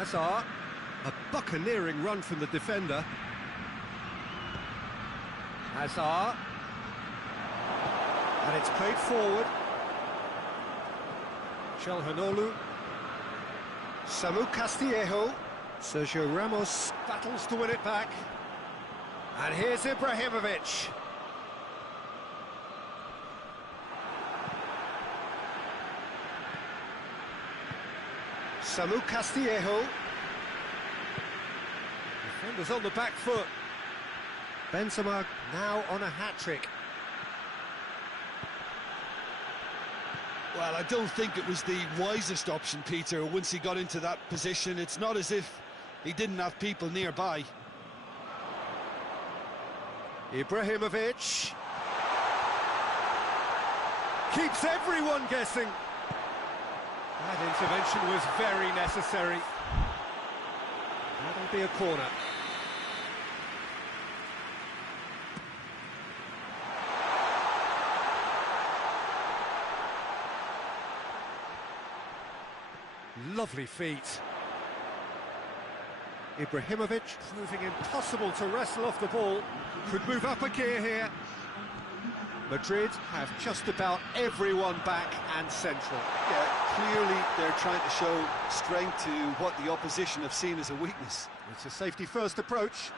Hazard, a buccaneering run from the defender. Hazard, and it's played forward. Calhanoglu, Samu Castillejo, Sergio Ramos battles to win it back. And here's Ibrahimovic. Samu Castillejo. Defenders on the back foot. Benzema now on a hat-trick. Well, I don't think it was the wisest option, Peter, once he got into that position. It's not as if he didn't have people nearby. Ibrahimovic. Keeps everyone guessing. That intervention was very necessary. That'll be a corner. Lovely feet. Ibrahimovic proving impossible to wrestle off the ball. Could move up a gear here. Madrid have just about everyone back and central. Yeah, clearly they're trying to show strength to what the opposition have seen as a weakness. It's a safety-first approach.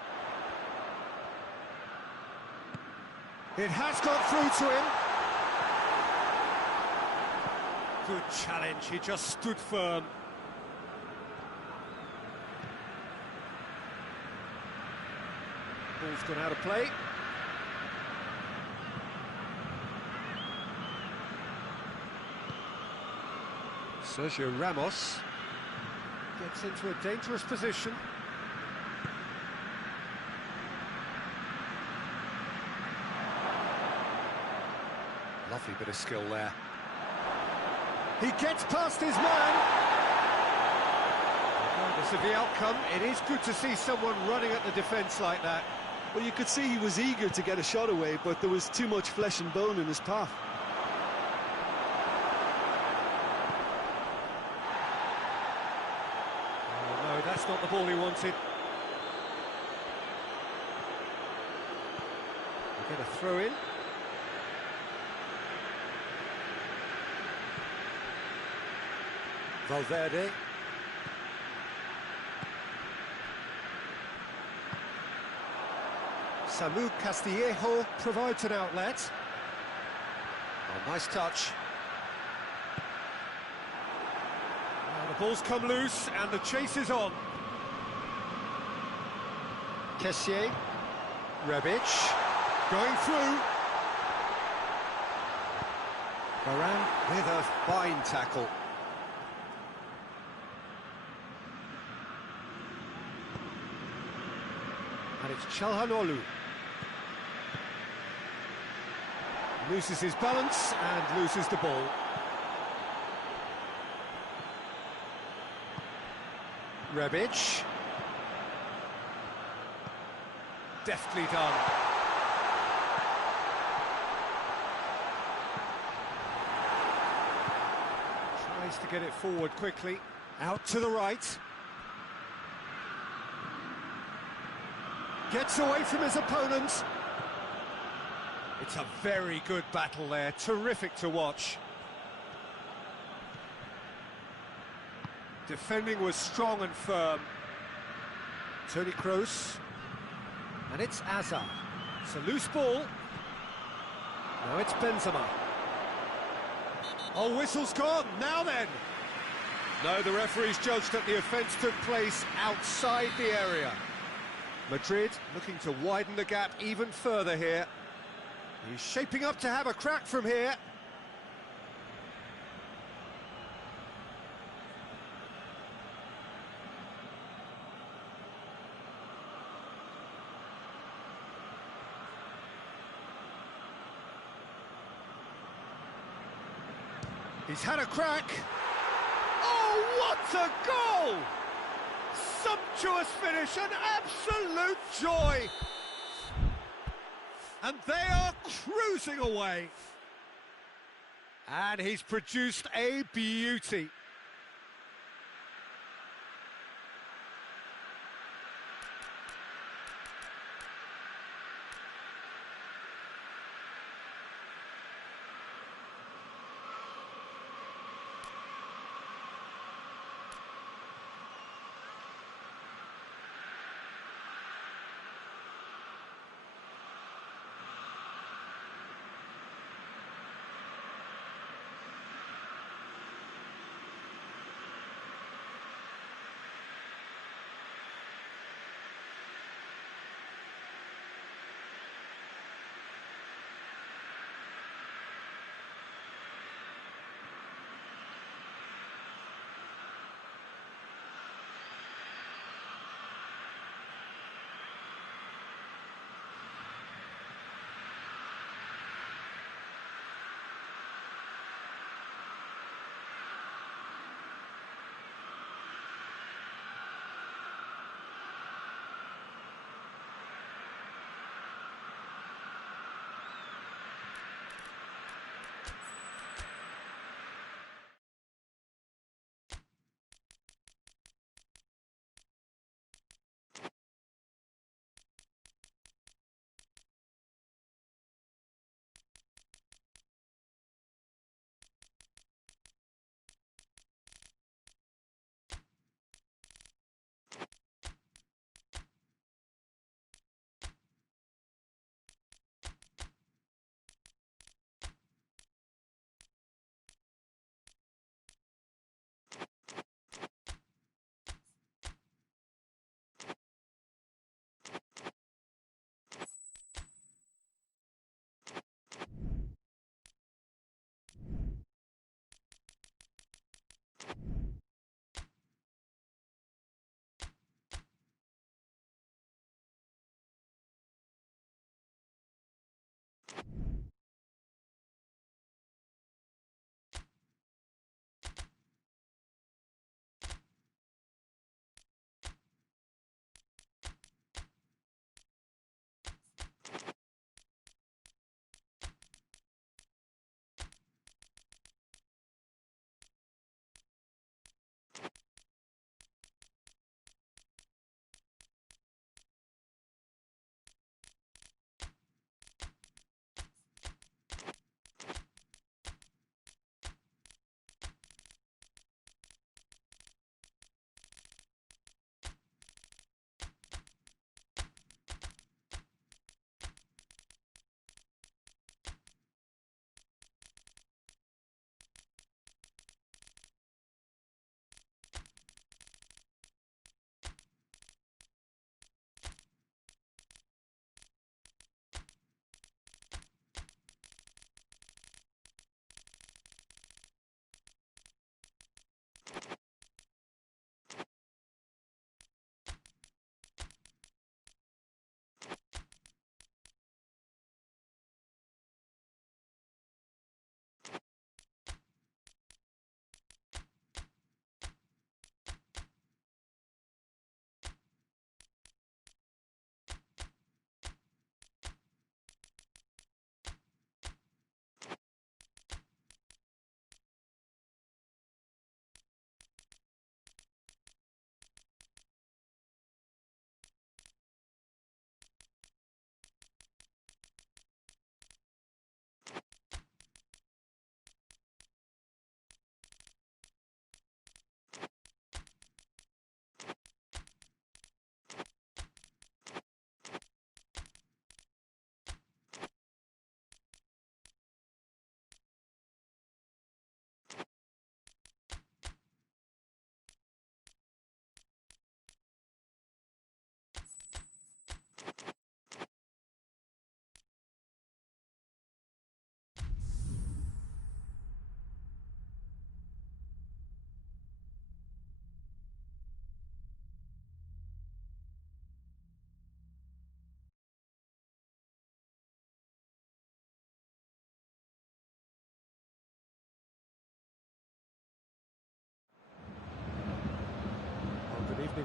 It has got through to him. Good challenge, he just stood firm. Ball's gone out of play. Sergio Ramos gets into a dangerous position. Lovely bit of skill there. He gets past his man. Regardless of the outcome, it is good to see someone running at the defence like that. Well, you could see he was eager to get a shot away, but there was too much flesh and bone in his path. Oh, no, that's not the ball he wanted. We get a throw in. Valverde. Samu Castillejo provides an outlet. Oh, nice touch. Now the ball's come loose and the chase is on. Kessié. Rebic. Going through. Varane with a fine tackle. And it's Calhanoglu. Loses his balance and loses the ball. Rebic. Deftly done. Tries to get it forward quickly. Out to the right. Gets away from his opponent. It's a very good battle there, terrific to watch. Defending was strong and firm. Toni Kroos. And it's Hazard. It's a loose ball. Now it's Benzema. Oh, whistle's gone, now then. No, the referee's judged that the offence took place outside the area. Madrid looking to widen the gap even further here. He's shaping up to have a crack from here. He's had a crack. Oh, what a goal! Sumptuous finish, an absolute joy. And they are cruising away. And he's produced a beauty.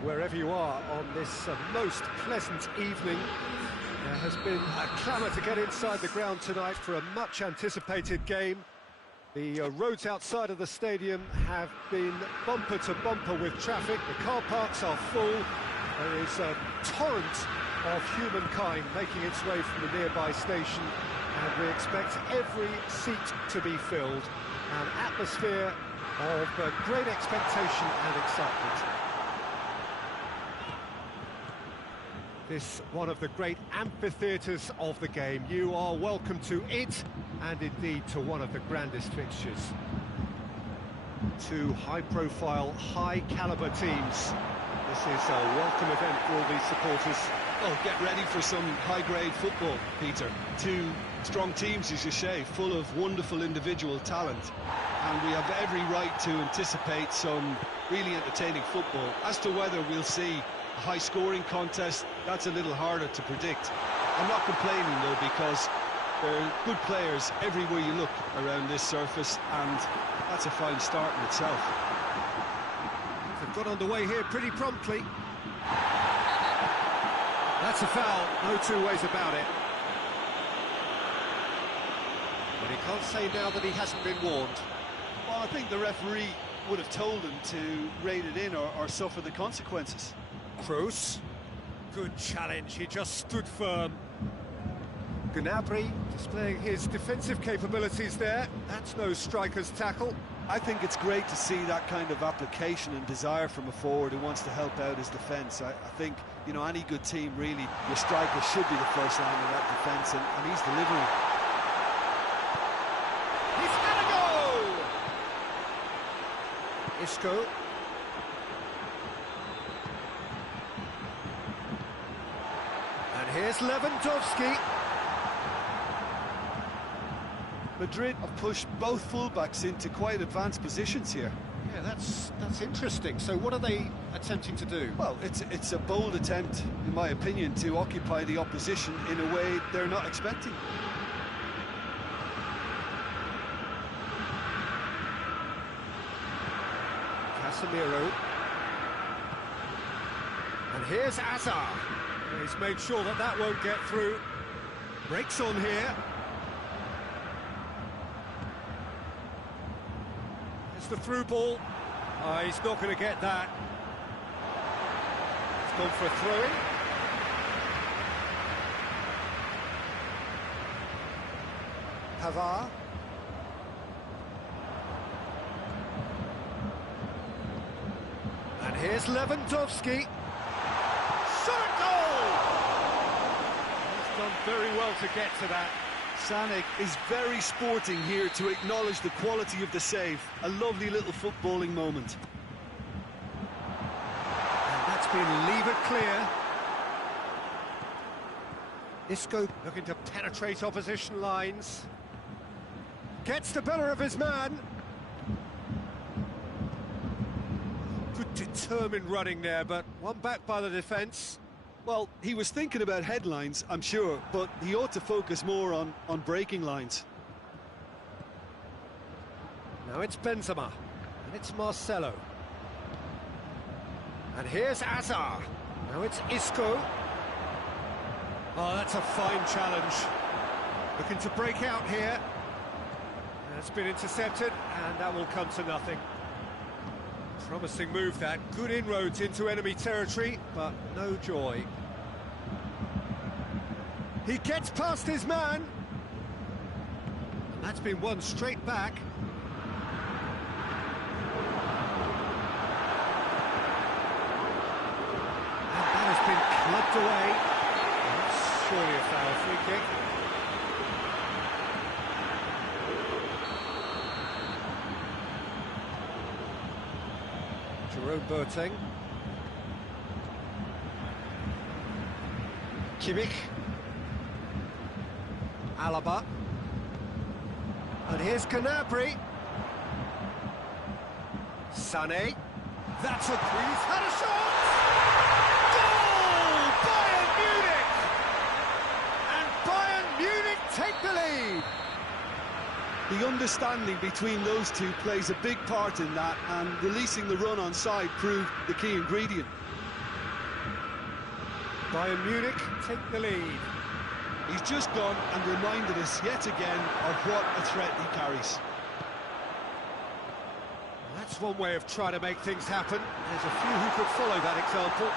wherever you are on this most pleasant evening. There has been a clamour to get inside the ground tonight for a much anticipated game. The roads outside of the stadium have been bumper to bumper with traffic. The car parks are full. There is a torrent of humankind making its way from the nearby station, and we expect every seat to be filled. An atmosphere of great expectation and excitement. This one of the great amphitheatres of the game. You are welcome to it, and indeed to one of the grandest fixtures. Two high-profile, high-caliber teams. This is a welcome event for all these supporters. Oh, get ready for some high-grade football, Peter. Two strong teams, as you say, full of wonderful individual talent. And we have every right to anticipate some really entertaining football. As to whether we'll see a high-scoring contest, that's a little harder to predict. I'm not complaining, though, because there are good players everywhere you look around this surface, and that's a fine start in itself. They've got underway here pretty promptly. That's a foul, no two ways about it. But he can't say now that he hasn't been warned. Well, I think the referee would have told him to rate it in or suffer the consequences. Kroos, good challenge, he just stood firm. Gnabry displaying his defensive capabilities there. That's no striker's tackle. I think it's great to see that kind of application and desire from a forward who wants to help out his defence. I think, you know, any good team, really, your striker should be the first line of that defence, and he's delivering. He's had a go! Isco. And here's Lewandowski. Madrid have pushed both fullbacks into quite advanced positions here. Yeah, that's interesting. So what are they attempting to do? Well, it's a bold attempt, in my opinion, to occupy the opposition in a way they're not expecting. Casemiro. And here's Hazard. He's made sure that that won't get through. Breaks on here. The through ball. He's not going to get that. He's gone for a throw-in. Pavard. And here's Lewandowski. Shot goal! He's done very well to get to that. Sanek is very sporting here to acknowledge the quality of the save. A lovely little footballing moment. And that's been levered clear. Isco looking to penetrate opposition lines. Gets the better of his man. Good determined running there, but one back by the defence. Well, he was thinking about headlines, I'm sure, but he ought to focus more on breaking lines. Now it's Benzema, and it's Marcelo. And here's Hazard. Now it's Isco. Oh, that's a fine challenge. Looking to break out here. That's been intercepted, and that will come to nothing. Promising move that. Good inroads into enemy territory, but no joy. He gets past his man. And that's been won straight back. And that has been clubbed away. That's surely a foul free kick. Jerome Boateng. Kimmich. Alaba. And here's Gnabry. Sané. That's a breeze. Had a shot! Goal! Bayern Munich! And Bayern Munich take the lead! The understanding between those two plays a big part in that, and releasing the run on side proved the key ingredient. Bayern Munich take the lead. He's just gone and reminded us yet again of what a threat he carries. That's one way of trying to make things happen. There's a few who could follow that example.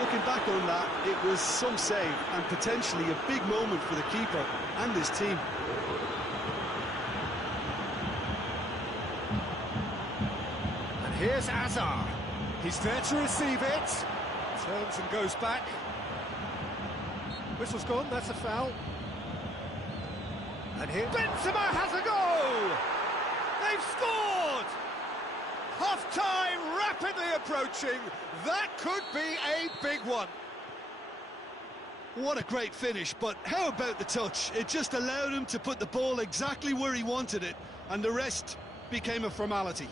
Looking back on that, it was some save and potentially a big moment for the keeper and his team. And here's Azar. He's there to receive it. Turns and goes back. Whistle's gone, that's a foul. And here Benzema has a goal! They've scored! Half-time rapidly approaching. That could be a big one. What a great finish, but how about the touch? It just allowed him to put the ball exactly where he wanted it, and the rest became a formality.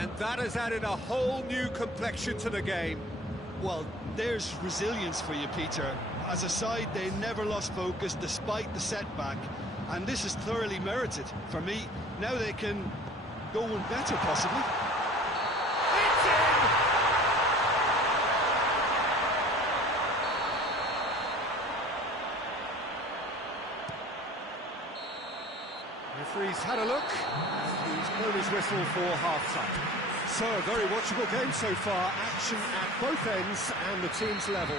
And that has added a whole new complexion to the game. Well, there's resilience for you, Peter. As a side, they never lost focus despite the setback, and this is thoroughly merited. For me, now they can go one better, possibly. It's in! Referee's had a look, and he's blown his whistle for half-time. So, a very watchable game so far. Action at both ends and the team's level.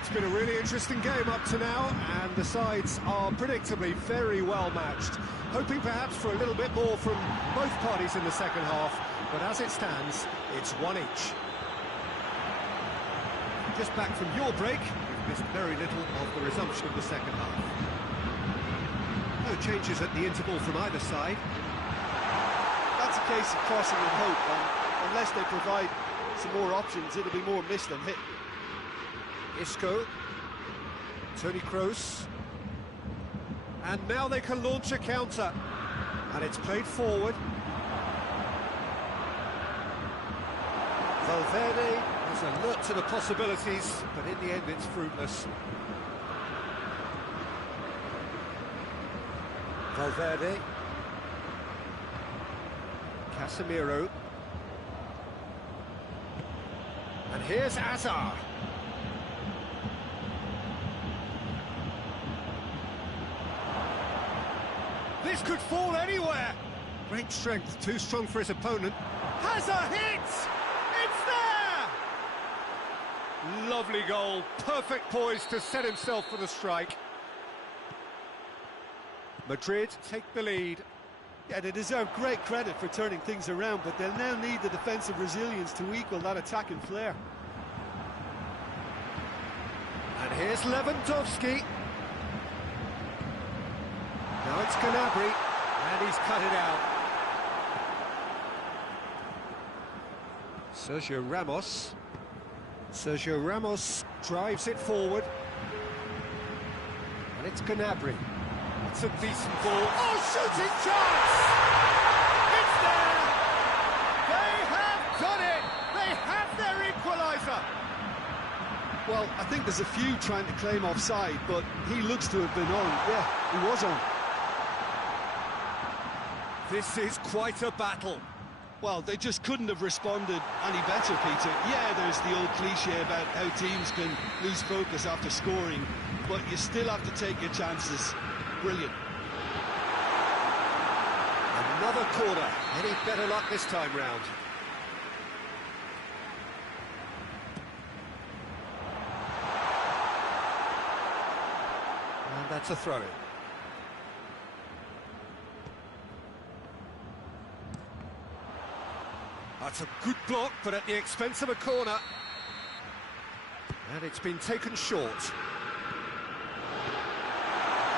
It's been a really interesting game up to now, and the sides are predictably very well matched. Hoping perhaps for a little bit more from both parties in the second half, but as it stands, it's one each. Just back from your break, you've missed very little of the resumption of the second half. No changes at the interval from either side. That's a case of crossing with hope, and unless they provide some more options, it'll be more miss than hit. Isco, Toni Kroos, and now they can launch a counter, and it's played forward. Valverde is alert to the possibilities, but in the end it's fruitless. Valverde, Casemiro, and here's Azar. This could fall anywhere. Great strength, too strong for his opponent. Has a hit! It's there! Lovely goal, perfect poise to set himself for the strike. Madrid take the lead. Yeah, they deserve great credit for turning things around, but they'll now need the defensive resilience to equal that attacking flair. And here's Lewandowski. Now it's Gnabry, and he's cut it out. Sergio Ramos. Sergio Ramos drives it forward. And it's Gnabry. It's a decent ball. Oh, shooting chance! It's there! They have done it! They have their equaliser! Well, I think there's a few trying to claim offside, but he looks to have been on. Yeah, he was on. This is quite a battle. Well, they just couldn't have responded any better, Peter. Yeah, there's the old cliche about how teams can lose focus after scoring, but you still have to take your chances. Brilliant. Another corner. Any better luck this time round? And that's a throw-in. That's a good block, but at the expense of a corner. And it's been taken short.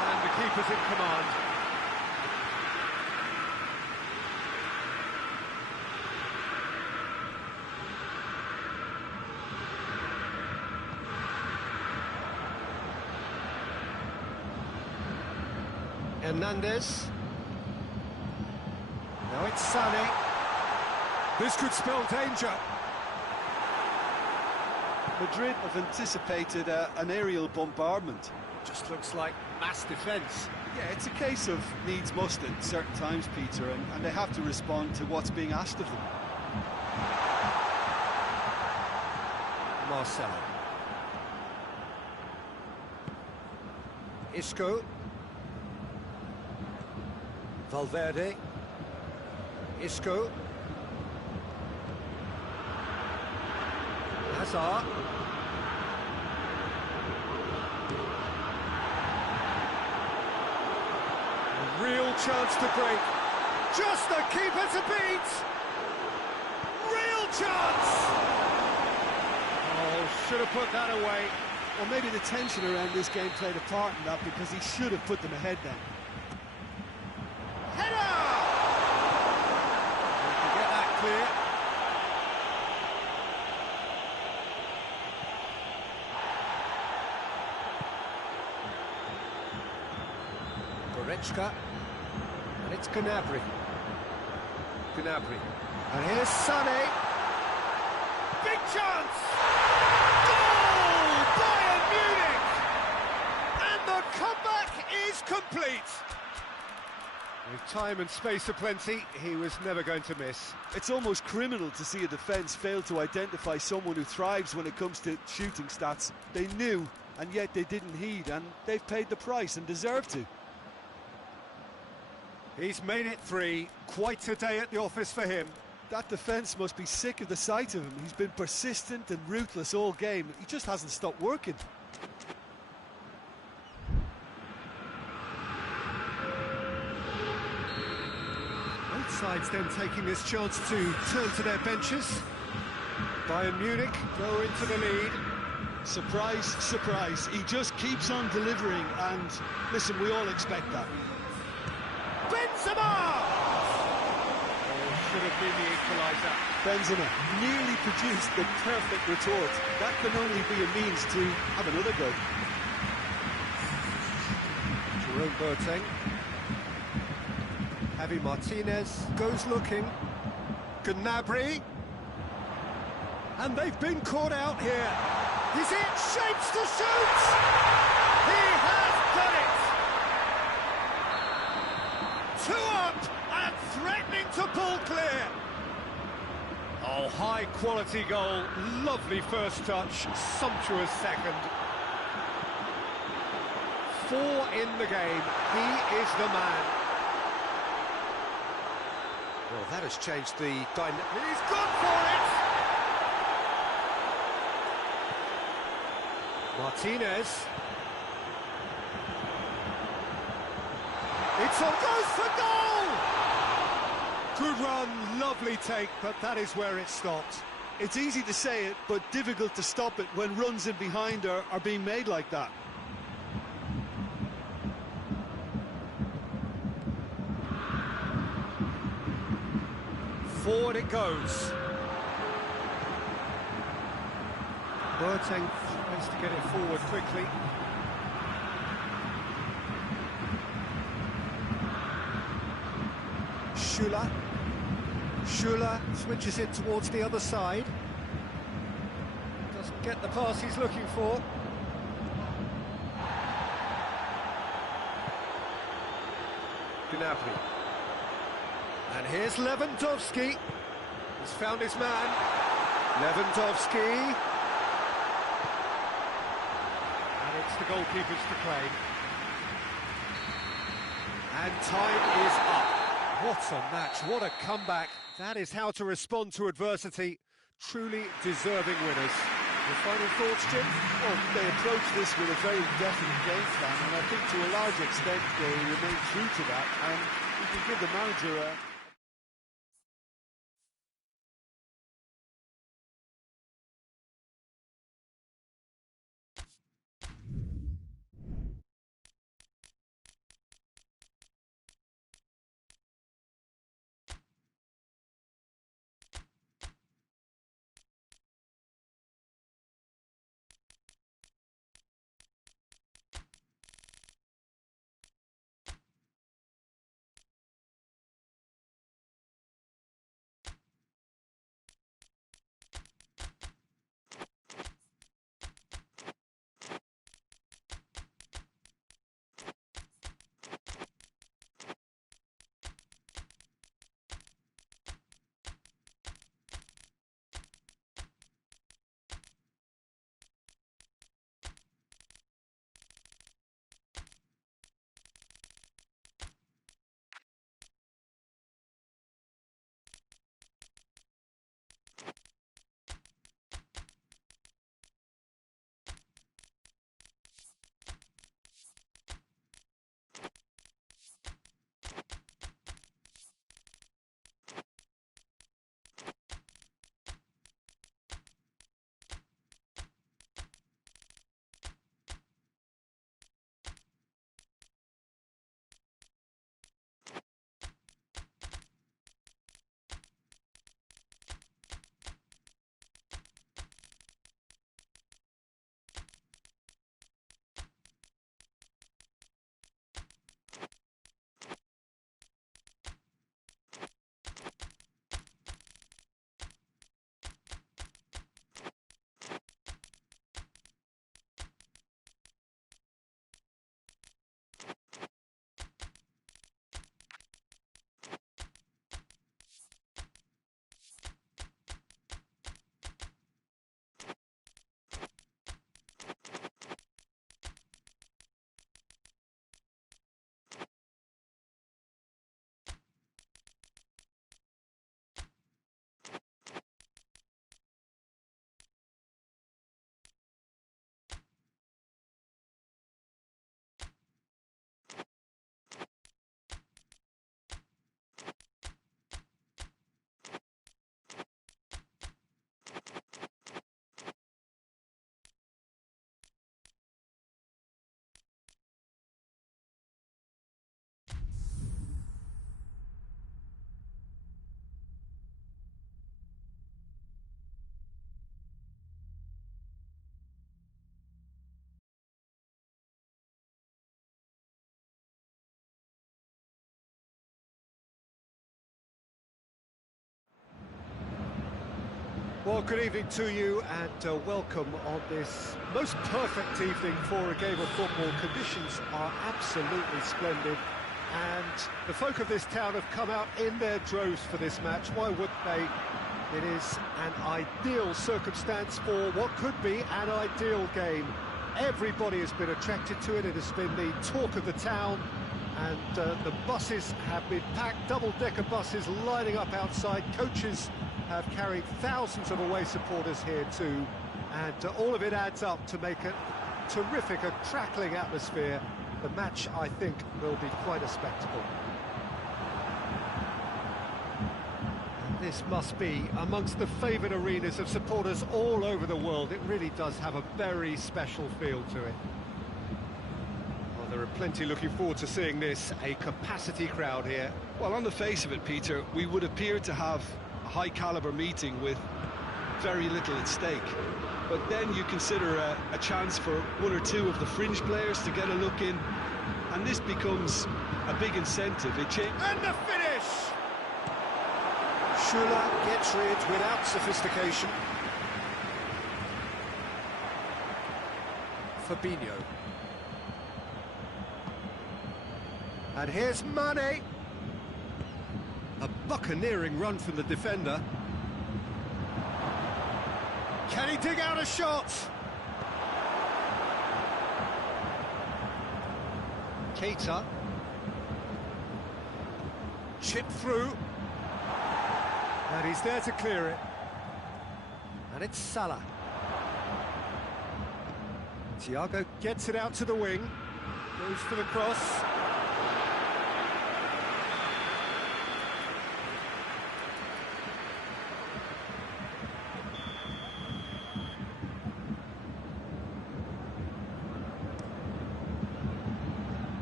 And the keeper's in command. Hernandez. Now it's Sané. This could spell danger. Madrid have anticipated an aerial bombardment. Just looks like mass defence. Yeah, it's a case of needs must at certain times, Peter, and they have to respond to what's being asked of them. Marcelo. Isco. Valverde. Isco. Hazard. A real chance to break. Just the keeper to beat. Real chance. Oh, should have put that away. Well, maybe the tension around this game played a part in that, because he should have put them ahead then. Header! To get that clear. Goretzka. And it's Gnabry. Gnabry. And here's Sané. Big chance! Goal! Bayern Munich! And the comeback is complete. With time and space aplenty, he was never going to miss. It's almost criminal to see a defence fail to identify someone who thrives when it comes to shooting stats. They knew, and yet they didn't heed, and they've paid the price and deserve to. He's made it 3. Quite a day at the office for him. That defence must be sick of the sight of him. He's been persistent and ruthless all game. He just hasn't stopped working. Both sides then taking this chance to turn to their benches. Bayern Munich go into the lead. Surprise, surprise. He just keeps on delivering, and listen, we all expect that. Benzema! Oh, should have been the equaliser. Benzema nearly produced the perfect retort. That can only be a means to have another go. Jerome Boateng. Javi Martinez goes looking. Gnabry. And they've been caught out here. Is it shapes to shoot? He has done it! 2 up and threatening to pull clear. Oh, high quality goal. Lovely first touch, sumptuous second. 4 in the game. He is the man. Well, that has changed the dynamic. He's gone for it! Martinez. It's all goes for goal! Good run, lovely take, but that is where it stopped. It's easy to say it, but difficult to stop it when runs in behind are being made like that. Forward it goes. Boateng tries to get it forward quickly. Schüller switches it towards the other side. Doesn't get the pass he's looking for. Gnabry. And here's Lewandowski. He's found his man. Lewandowski. And it's the goalkeepers to claim. And time is up. What a match, what a comeback. That is how to respond to adversity. Truly deserving winners. Your final thoughts, Jim? Well, they approach this with a very definite game plan, and I think to a large extent they remain true to that, and you can give the manager a Well, good evening to you and welcome on this most perfect evening for a game of football. Conditions are absolutely splendid and the folk of this town have come out in their droves for this match. Why wouldn't they? It is an ideal circumstance for what could be an ideal game. Everybody has been attracted to it. It has been the talk of the town and the buses have been packed, double-decker buses lining up outside. Coaches have carried thousands of away supporters here too, and all of it adds up to make a terrific, a crackling atmosphere. The match, I think, will be quite a spectacle. And this must be amongst the favoured arenas of supporters all over the world. It really does have a very special feel to it. Well, there are plenty looking forward to seeing this, a capacity crowd here. Well, on the face of it, Peter, we would appear to have high-caliber meeting with very little at stake. But then you consider a chance for one or two of the fringe players to get a look in, and this becomes a big incentive. And the finish! Schüller gets rid without sophistication. Fabinho. And here's Mane. A buccaneering run from the defender. Can he dig out a shot? Keita. Chip through. And he's there to clear it. And it's Salah. Thiago gets it out to the wing. Goes for the cross.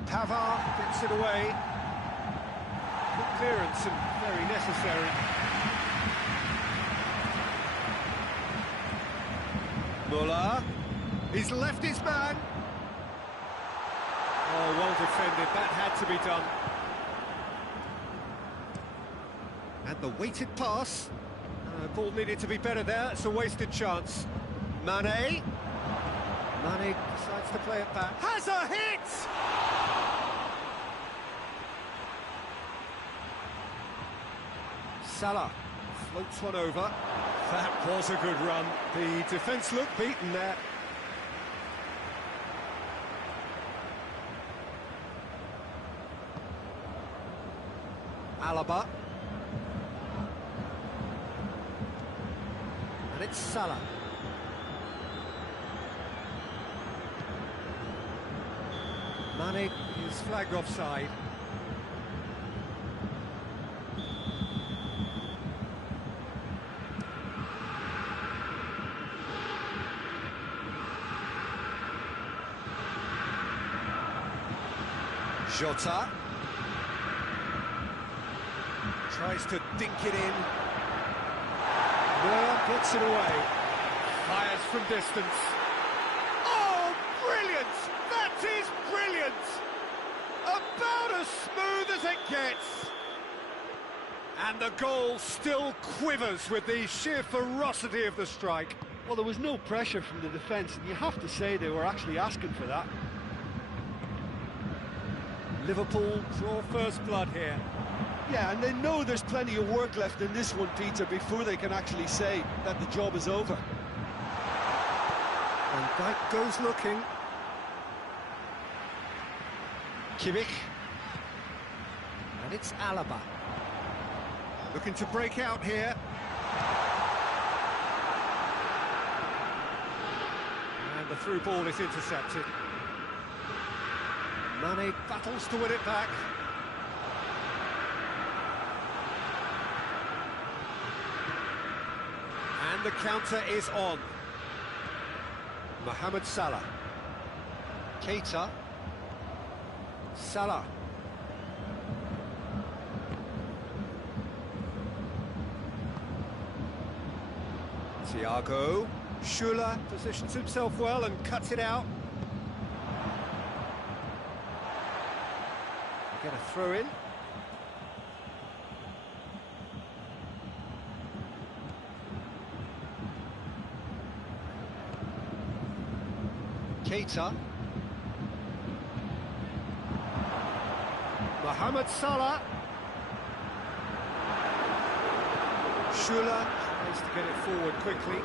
Pavard gets it away. Good clearance and very necessary. Muller. He's left his man. Oh, well defended. That had to be done. And the weighted pass. Ball needed to be better there. It's a wasted chance. Mane. Mane decides to play it back. Has a hit! Salah floats one over. That was a good run. The defence looked beaten there. Alaba. And it's Salah. Mane is flagged offside. Jota tries to dink it in. Moore gets it away. Fires from distance. Oh, brilliant! That is brilliant! About as smooth as it gets. And the goal still quivers with the sheer ferocity of the strike. Well, there was no pressure from the defence, and you have to say they were actually asking for that. Liverpool draw first blood here. Yeah, and they know there's plenty of work left in this one, Peter, before they can actually say that the job is over. And Dyke goes looking. Kimmich. And it's Alaba. Looking to break out here. And the through ball is intercepted. Mane battles to win it back. And the counter is on. Mohamed Salah. Keita. Salah. Thiago. Schüller positions himself well and cuts it out. Get a throw in. Keita. Mohamed Salah. Shula tries to get it forward quickly.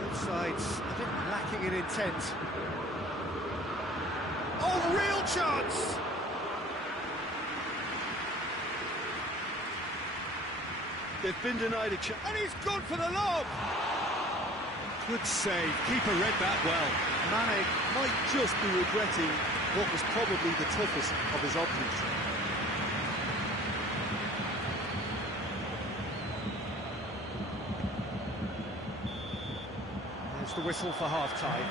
Both sides a bit lacking in intent. Oh, real chance! They've been denied a chance. And he's gone for the lob! Good save. Keeper read that well. Mane might just be regretting what was probably the toughest of his options. There's the whistle for half-time.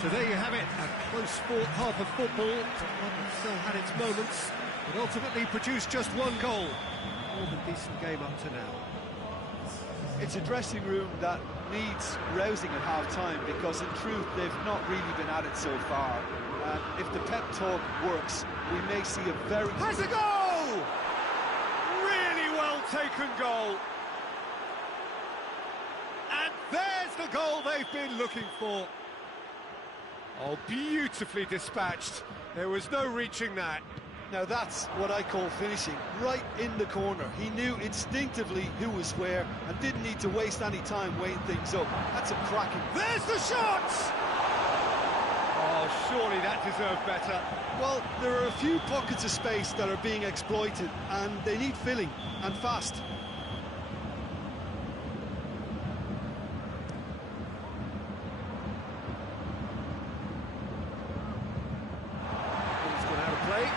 So there you have it, a close sport half of football. One that still had its moments, but ultimately produced just one goal. More than decent game up to now. It's a dressing room that needs rousing at half-time, because in truth they've not really been at it so far. If the pep talk works, we may see a very... Has a goal! Really well taken goal. And there's the goal they've been looking for. Oh, beautifully dispatched. There was no reaching that. Now that's what I call finishing, right in the corner. He knew instinctively who was where and didn't need to waste any time weighing things up. That's a cracking... There's the shot! Oh, surely that deserved better. Well, there are a few pockets of space that are being exploited, and they need filling, and fast. He's gone out of play.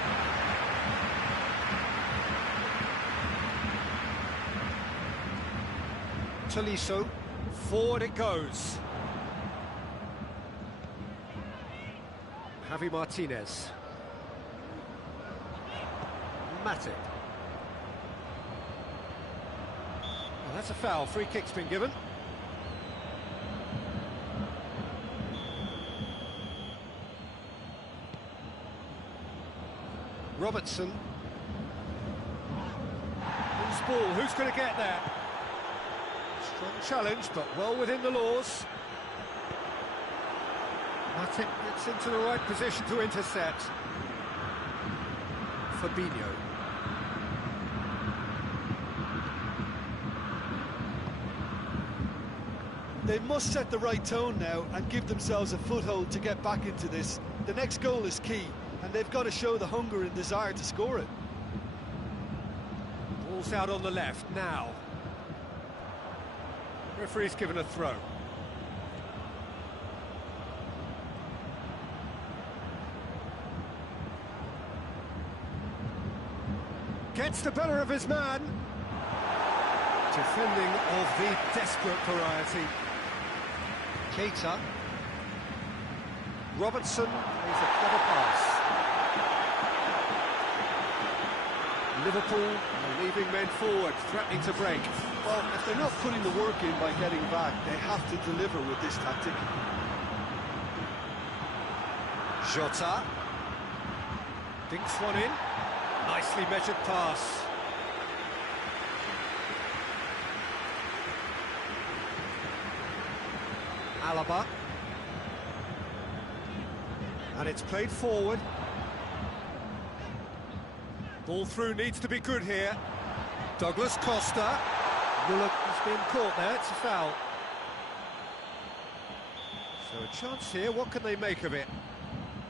Tolisso, forward it goes. Javi Martinez. Matip. Well, that's a foul. Free kick's been given. Robertson. Who's ball? Who's going to get there? Strong challenge, but well within the laws. Matip gets into the right position to intercept. Fabinho. They must set the right tone now and give themselves a foothold to get back into this. The next goal is key, and they've got to show the hunger and desire to score it. Ball's out on the left now. Referee's given a throw. Gets the better of his man. Defending of the desperate variety. Keita. Robertson plays a clever pass. Liverpool are leaving men forward, threatening to break. Well, if they're not putting the work in by getting back, they have to deliver with this tactic. Jota. Dinks one in. Nicely measured pass. Alaba. And it's played forward. Ball through needs to be good here. Douglas Costa. Muller has been caught there, it's a foul. So a chance here, what can they make of it?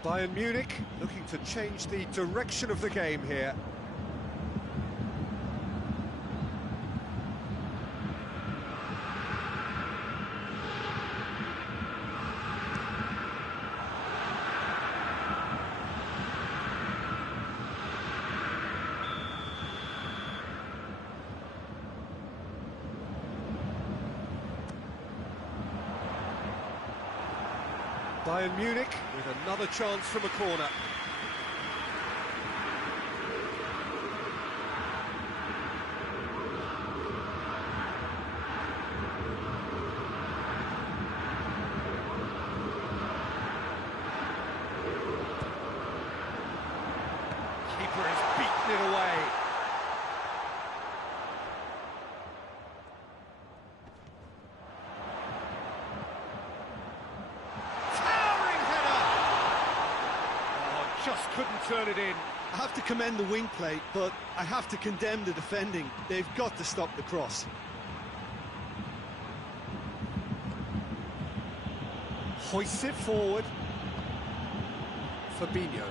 Bayern Munich looking to change the direction of the game here. Bayern Munich with another chance from a corner. Keeper has beaten it away. just couldn't turn it in. I have to commend the wing play, but I have to condemn the defending. They've got to stop the cross. Hoists it forward. Fabinho.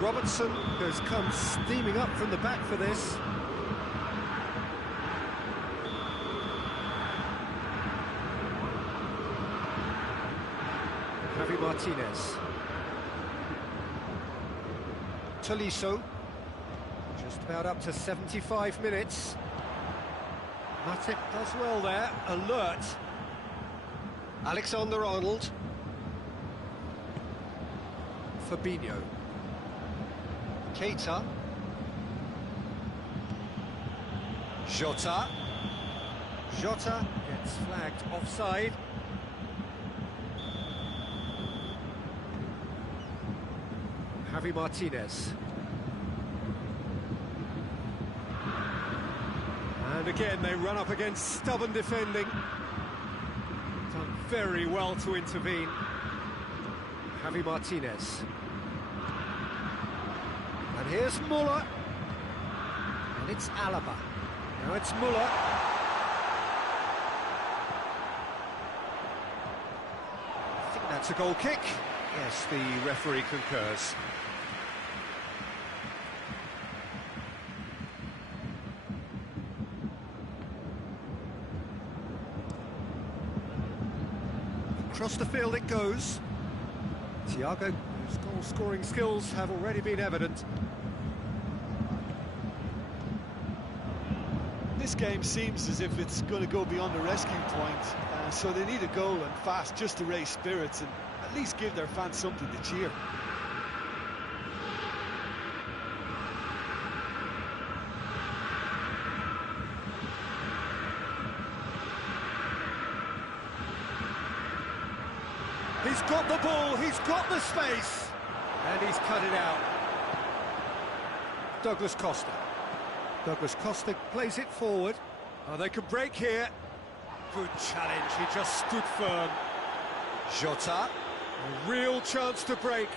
Robertson has come steaming up from the back for this. Javi Martinez. Tolisso. Just about up to 75 minutes. Matip does well there, alert. Alexander-Arnold. Fabinho. Keita. Jota. Jota gets flagged offside. Javi Martinez. And again, they run up against stubborn defending. Done very well to intervene. Javi Martinez. And here's Muller. And it's Alaba. Now it's Muller. I think that's a goal kick. Yes, the referee concurs. Across the field it goes. Thiago, whose goal-scoring skills have already been evident. This game seems as if it's going to go beyond the rescue point, so they need a goal and fast just to raise spirits and at least give their fans something to cheer. He's got the ball, he's got the space, and he's cut it out. Douglas Costa. Douglas Costa plays it forward. Oh, they can break here. Good challenge, he just stood firm. Jota. A real chance to break.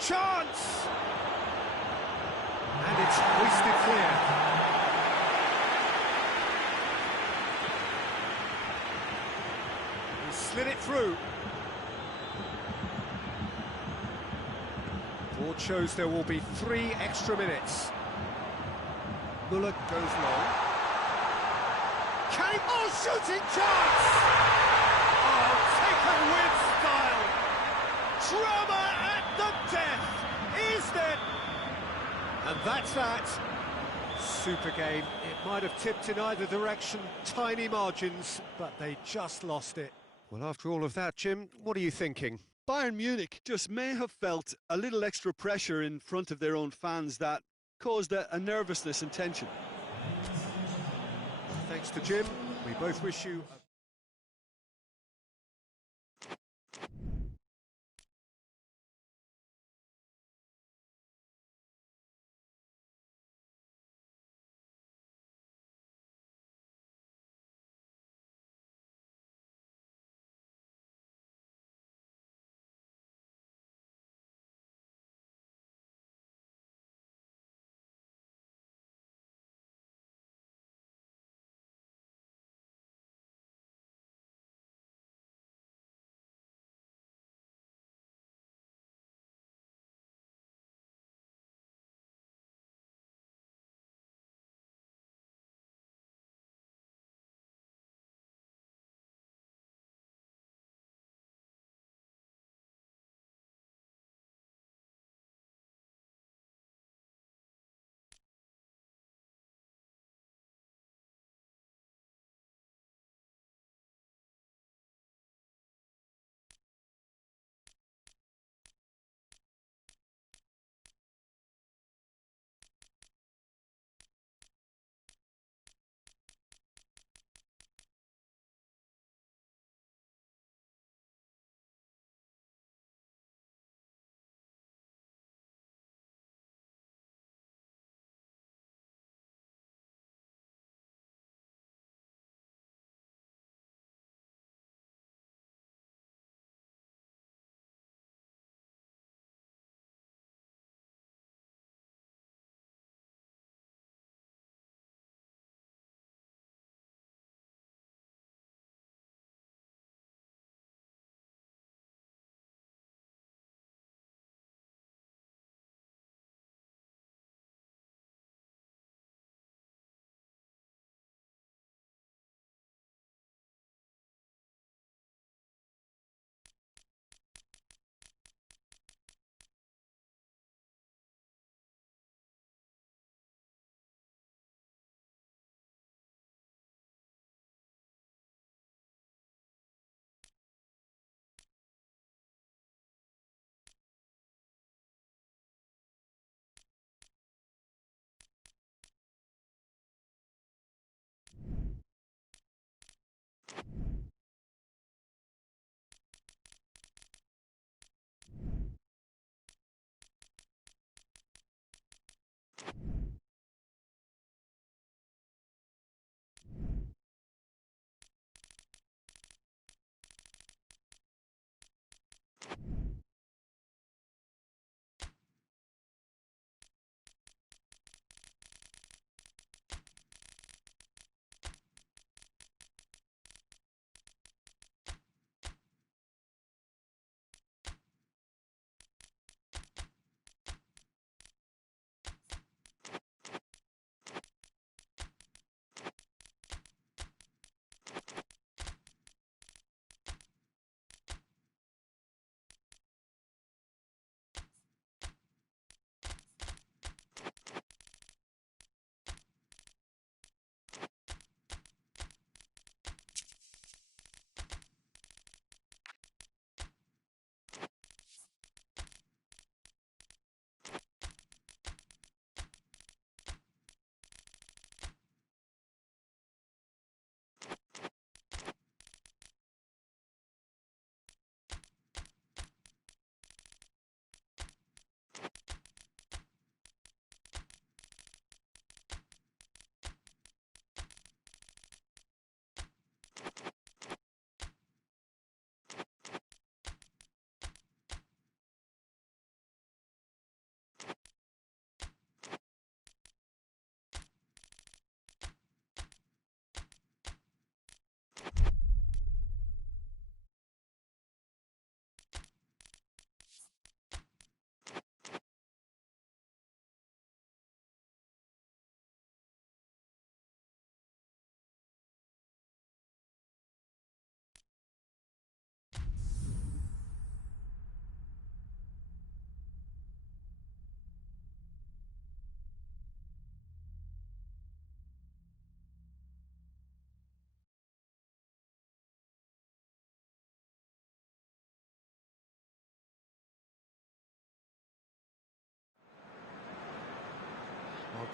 Chance! And it's hoisted clear. He slid it through. Board shows there will be 3 extra minutes. Muller goes long. Can he... Oh, shooting chance! Oh, taken with style. Drama at the death, is there? And that's that. Super game. It might have tipped in either direction, tiny margins, but they just lost it. Well, after all of that, Jim, what are you thinking? Bayern Munich just may have felt a little extra pressure in front of their own fans that caused a nervousness and tension. Thanks to Jim. We both wish you...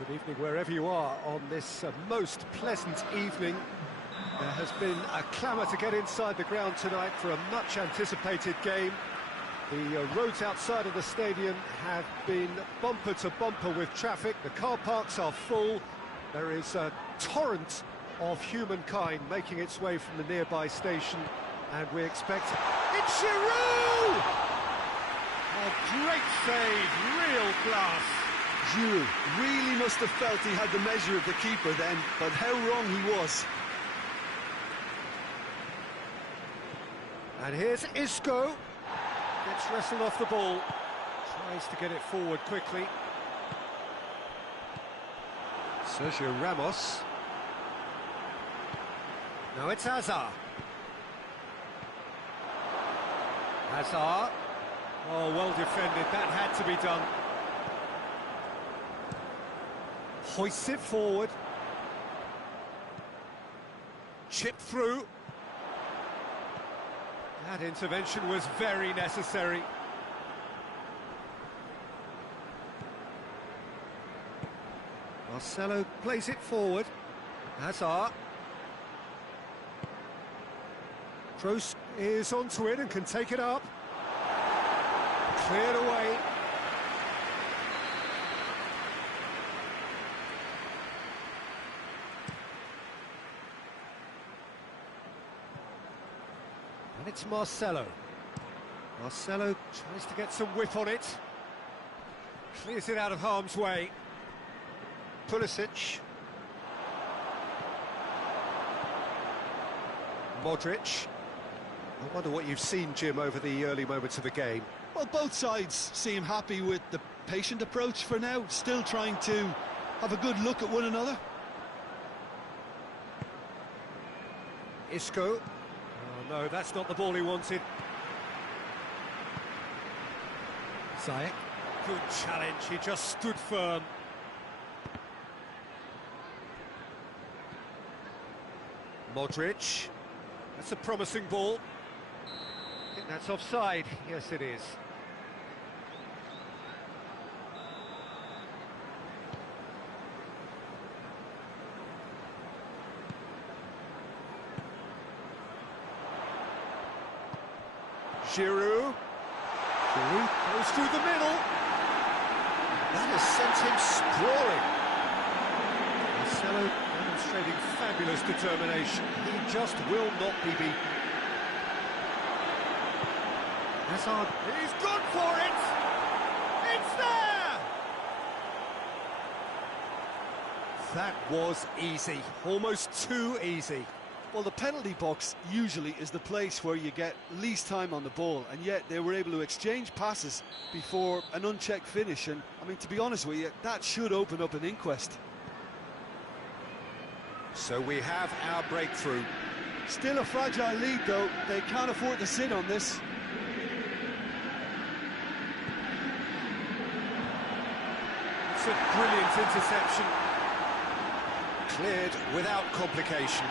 Good evening wherever you are on this most pleasant evening. There has been a clamour to get inside the ground tonight for a much anticipated game. The roads outside of the stadium have been bumper to bumper with traffic. The car parks are full. There is a torrent of humankind making its way from the nearby station, and we expect... It's Giroud! A great save, real class. Giroud really must have felt he had the measure of the keeper then, but how wrong he was. And here's Isco. Gets wrestled off the ball. Tries to get it forward quickly. Sergio Ramos. Now it's Hazard. Hazard. Oh, well defended. That had to be done. Hoists it forward. Chip through. That intervention was very necessary. Marcelo plays it forward. Hazard. Kroos is onto it and can take it up. Cleared away. And it's Marcelo. Marcelo tries to get some whip on it. Clears it out of harm's way. Pulisic. Modric. I wonder what you've seen, Jim, over the early moments of the game. Well, both sides seem happy with the patient approach for now, still trying to have a good look at one another. Isco. Oh no, that's not the ball he wanted. Ziyech. Good challenge, he just stood firm. Modric. That's a promising ball. I think that's offside. Yes, it is. Giroud. Giroud goes through the middle. That has sent him sprawling. Marcelo demonstrating fabulous determination. He just will not be beaten. Hazard. He's gone for it! It's there! That was easy. Almost too easy. Well, the penalty box usually is the place where you get least time on the ball, and yet they were able to exchange passes before an unchecked finish, and I mean, to be honest with you, that should open up an inquest. So we have our breakthrough. Still a fragile lead though, they can't afford to sit on this. It's a brilliant interception. Cleared without complication.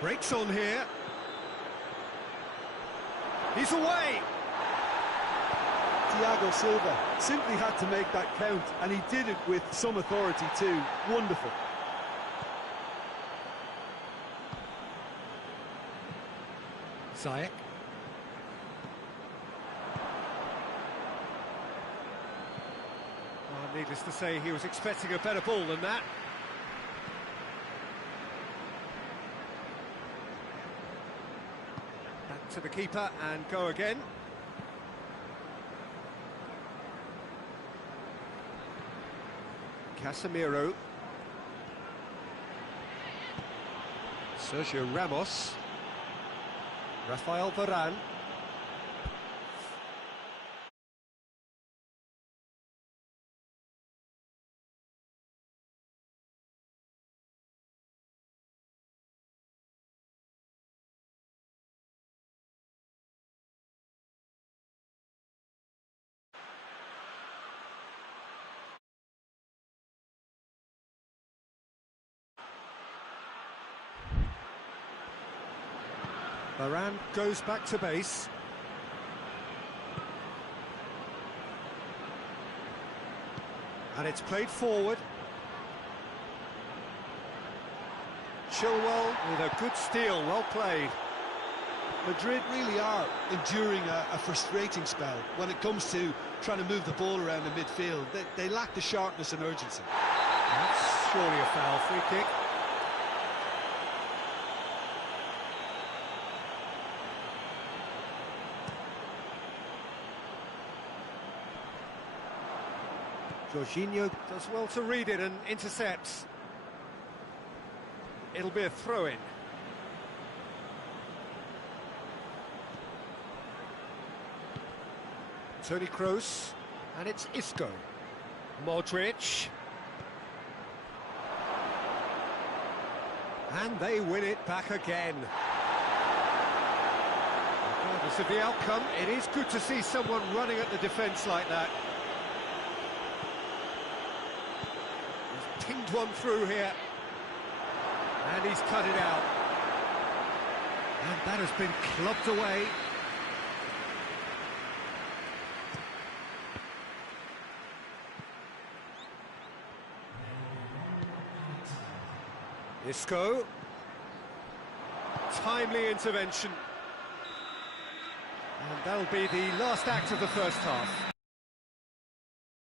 Breaks on here. He's away. Thiago Silva simply had to make that count, and he did it with some authority too. Wonderful. Ziyech. Oh, needless to say, he was expecting a better ball than that. Back to the keeper and go again. Casemiro. Sergio Ramos. Rafael Varane. Varane goes back to base. And it's played forward. Chilwell with a good steal, well played. Madrid really are enduring a frustrating spell when it comes to trying to move the ball around the midfield. They lack the sharpness and urgency. That's surely a foul. Free kick. Jorginho does well to read it and intercepts. It'll be a throw-in. Toni Kroos, and it's Isco. Modric. And they win it back again. Regardless of the outcome, it is good to see someone running at the defence like that. He's pinged one through here. And he's cut it out. And that has been clubbed away. Isco. Timely intervention. And that'll be the last act of the first half.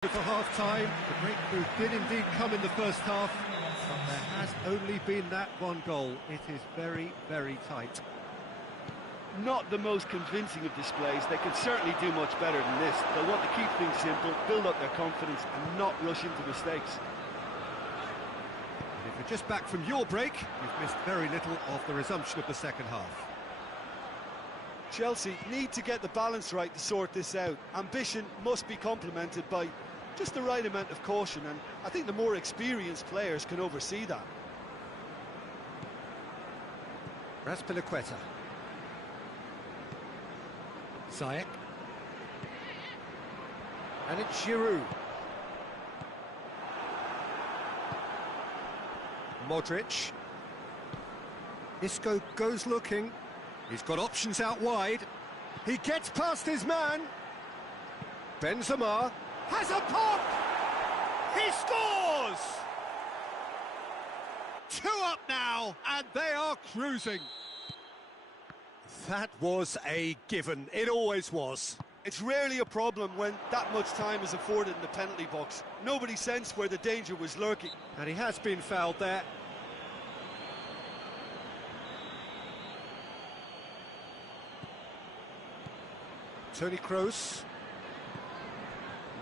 For half-time, the breakthrough did indeed come in the first half, but there has only been that one goal. It is very, very tight. Not the most convincing of displays. They could certainly do much better than this. They'll want to keep things simple, build up their confidence and not rush into mistakes. And if you're just back from your break, you've missed very little of the resumption of the second half. Chelsea need to get the balance right to sort this out. Ambition must be complemented by just the right amount of caution, and I think the more experienced players can oversee that. Raspilicueta. Ziyech. And it's Giroud. Modric. Isco goes looking. He's got options out wide. He gets past his man. Benzema has a pop. He scores! 2 up now, and they are cruising. That was a given. It always was. It's rarely a problem when that much time is afforded in the penalty box. Nobody sensed where the danger was lurking. And he has been fouled there. Toni Kroos.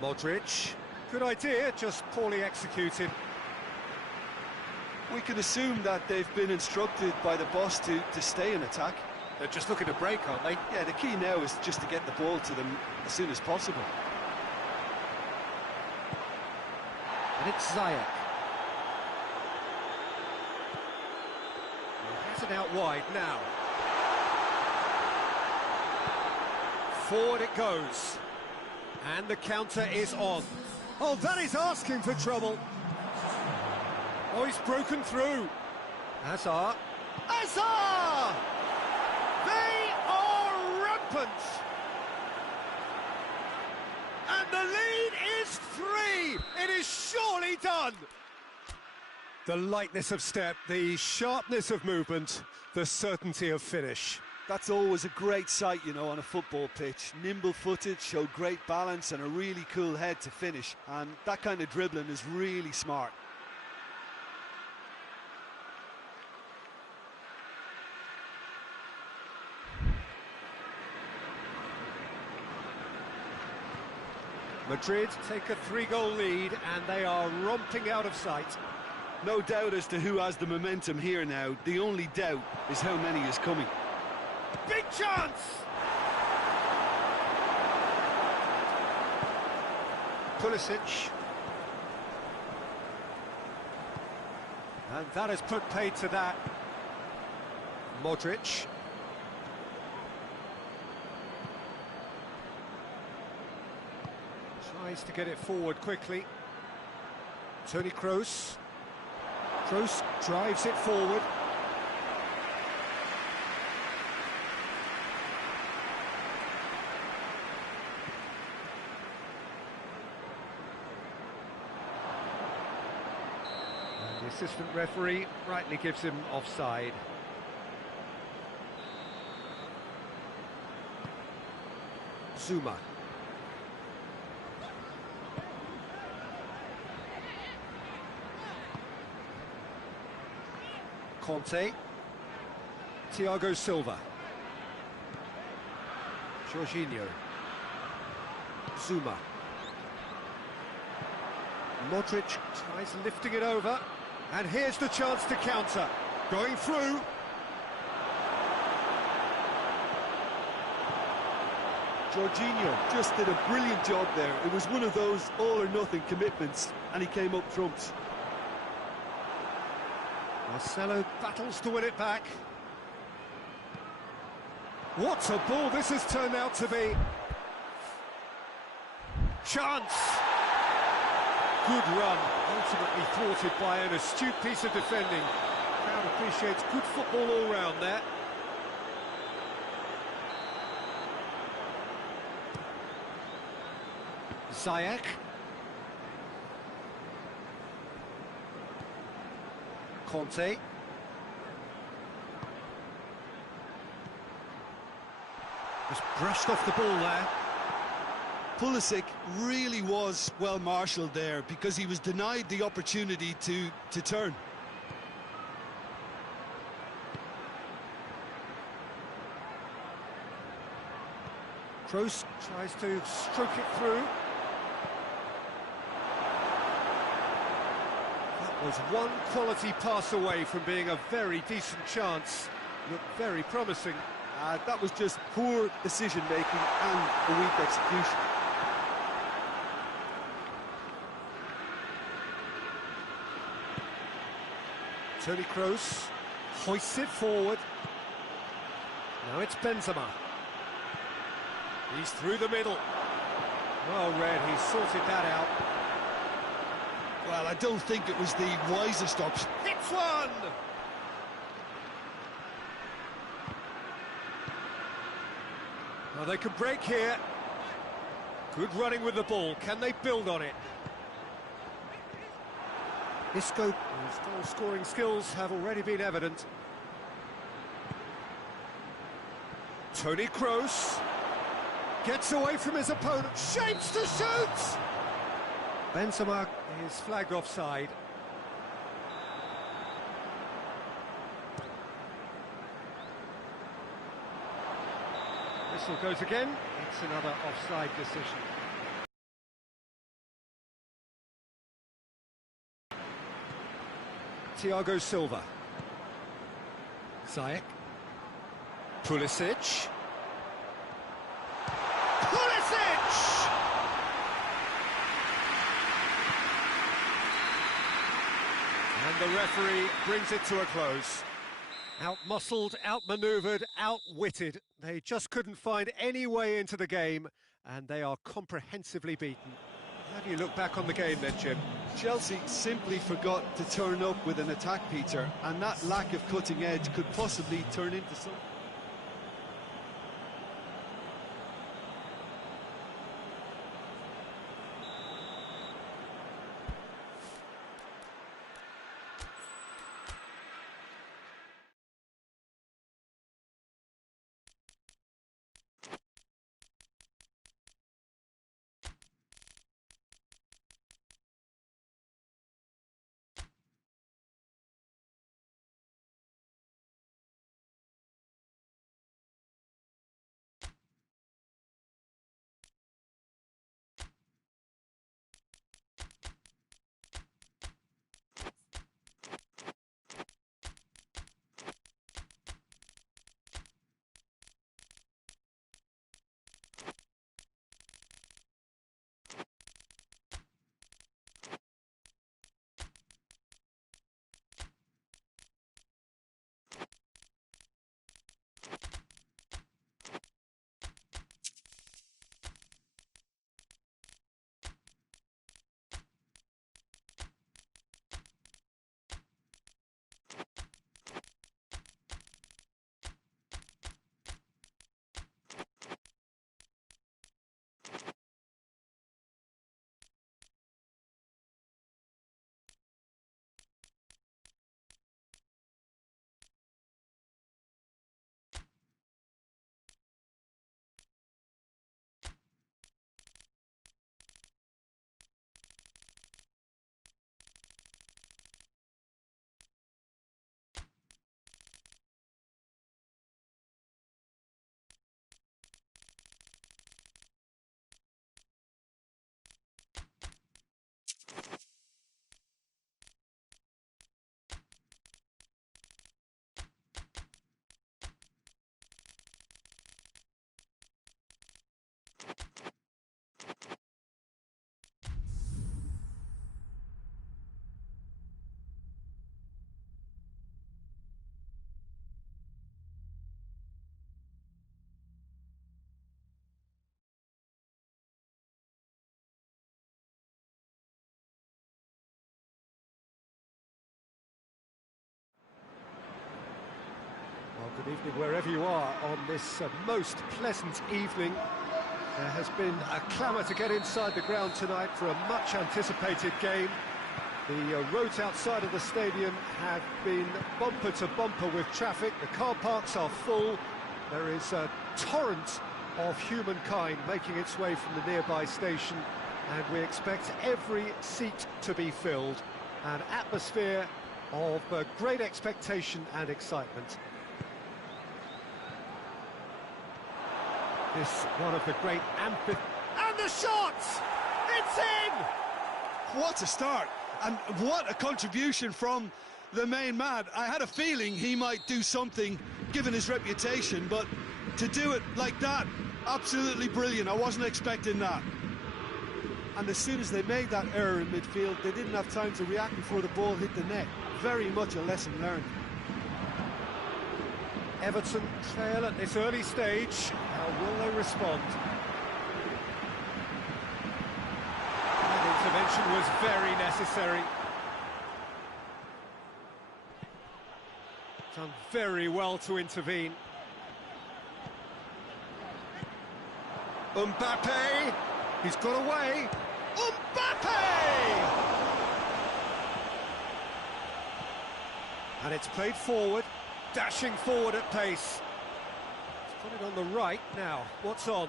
Modric. Good idea, just poorly executed. We can assume that they've been instructed by the boss to stay in attack. They're just looking to break, aren't they? Yeah, the key now is just to get the ball to them as soon as possible. And it's Ziyech. He has it out wide now. Forward it goes. And the counter is on. Oh, that is asking for trouble. Oh, he's broken through. Hazard. Hazard! They are rampant. And the lead is 3. It is surely done. The lightness of step, the sharpness of movement, the certainty of finish. That's always a great sight, you know, on a football pitch. Nimble-footed, showed great balance and a really cool head to finish. And that kind of dribbling is really smart. Madrid take a 3-goal lead and they are romping out of sight. No doubt as to who has the momentum here now. The only doubt is how many is coming. Big chance! Pulisic. And that has put paid to that. Modric. Tries to get it forward quickly. Toni Kroos. Kroos drives it forward. The assistant referee rightly gives him offside. Zuma. Conte. Thiago Silva. Jorginho. Zuma. Modric tries lifting it over, and here's the chance to counter. Going through. Jorginho just did a brilliant job there. It was one of those all-or-nothing commitments, and he came up trumps. Marcelo battles to win it back. What a ball this has turned out to be. Chance. Good run, ultimately thwarted by an astute piece of defending. Crowd appreciates good football all round there. Ziyech. Conte. Just brushed off the ball there. Pulisic really was well marshalled there because he was denied the opportunity to turn. Kroos tries to stroke it through. That was one quality pass away from being a very decent chance. Looked very promising. That was just poor decision-making and a weak execution. Toni Kroos hoists it forward. Now it's Benzema. He's through the middle. Well read, he's sorted that out. Well, I don't think it was the wisest option. Hits one! Now they could break here. Good running with the ball. Can they build on it? Isco, whose goal-scoring skills have already been evident. Toni Kroos gets away from his opponent, shapes to shoot! Benzema is flagged offside. Whistle goes again, it's another offside decision. Thiago Silva. Ziyech. Pulisic. Pulisic! And the referee brings it to a close. Out-muscled, out-manoeuvred, out-witted. They just couldn't find any way into the game, and they are comprehensively beaten. How do you look back on the game then, Jim? Chelsea simply forgot to turn up with an attack, Peter, and that lack of cutting edge could possibly turn into something. Good evening wherever you are on this most pleasant evening. There has been a clamour to get inside the ground tonight for a much-anticipated game. The roads outside of the stadium have been bumper to bumper with traffic. The car parks are full. There is a torrent of humankind making its way from the nearby station, and we expect every seat to be filled. An atmosphere of great expectation and excitement. This one of the great and the shots! It's in! What a start, and what a contribution from the main man. I had a feeling he might do something, given his reputation, but to do it like that, absolutely brilliant. I wasn't expecting that. And as soon as they made that error in midfield, they didn't have time to react before the ball hit the net. Very much a lesson learned. Everton trail at this early stage. How will they respond? That intervention was very necessary. Done very well to intervene. Mbappe! He's got away! Mbappe! And it's played forward. Dashing forward at pace. He's got it on the right now. What's on?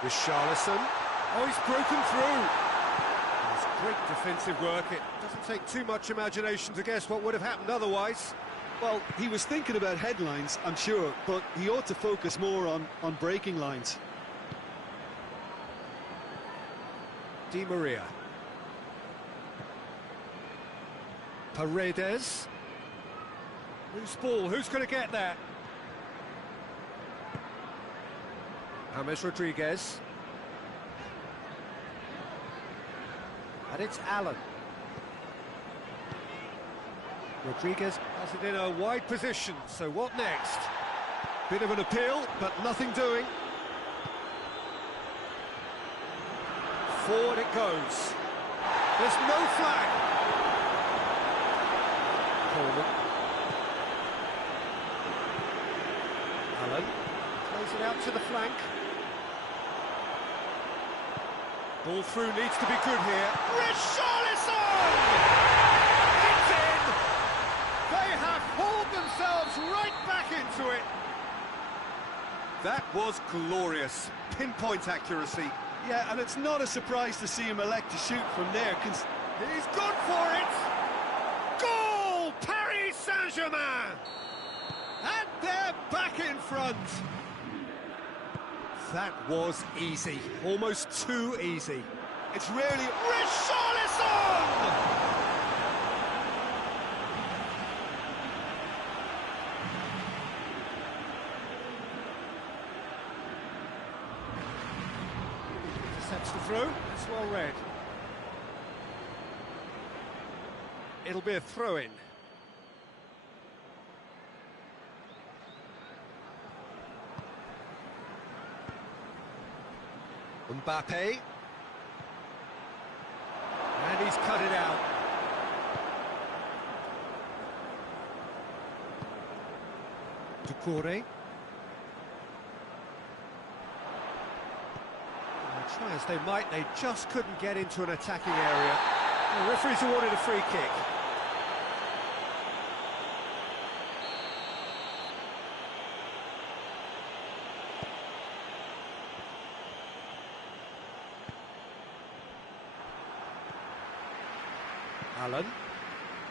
Richarlison. Oh, he's broken through. It's great defensive work. It doesn't take too much imagination to guess what would have happened otherwise. Well, he was thinking about headlines, I'm sure, but he ought to focus more on breaking lines. Di Maria. Paredes. Loose ball, who's going to get that? James Rodriguez. And it's Allen. Rodriguez has it in a wide position, so what next? Bit of an appeal, but nothing doing. Forward it goes. There's no flag. Coleman. Allen plays it out to the flank. Ball through needs to be good here. Richarlison! It's in! They have hauled themselves right back into it. That was glorious. Pinpoint accuracy. Yeah, and it's not a surprise to see him elect to shoot from there. He's gone for it! Goal! Paris Saint-Germain! And they're back in front. That was easy, almost too easy. It's really... Richarlison! Intercepts the throw, it's well read. It'll be a throw-in. Mbappe. And he's cut it out. Doucouré. Try as they might, they just couldn't get into an attacking area. The referee's awarded a free kick. Allen.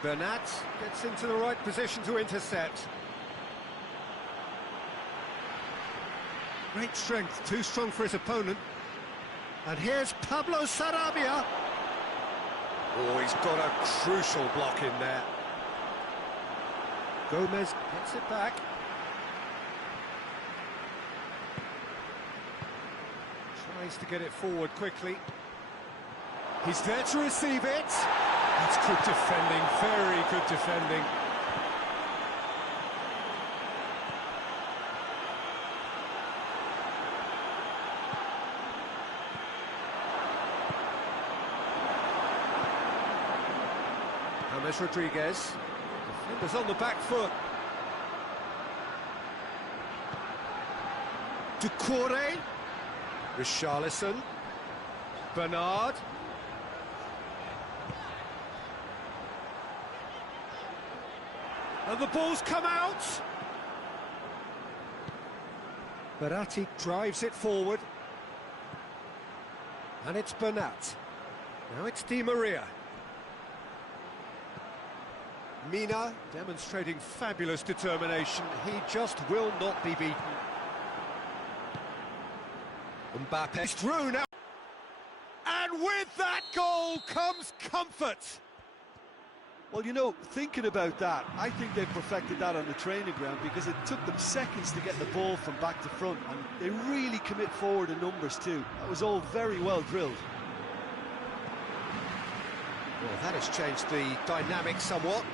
Bernat gets into the right position to intercept. Great strength, too strong for his opponent. And here's Pablo Sarabia. Oh, he's got a crucial block in there. Gomez gets it back. Tries to get it forward quickly. He's there to receive it. That's good defending, very good defending. James Rodriguez. Defenders on the back foot. Ducouré. Richarlison. Bernard. And the ball's come out. Verratti drives it forward. And it's Bernat. Now it's Di Maria. Mina demonstrating fabulous determination. He just will not be beaten. Mbappe through now. And with that goal comes comfort. Well, you know, thinking about that, I think they've perfected that on the training ground because it took them seconds to get the ball from back to front, and they really commit forward in numbers too. That was all very well drilled. Well, that has changed the dynamic somewhat.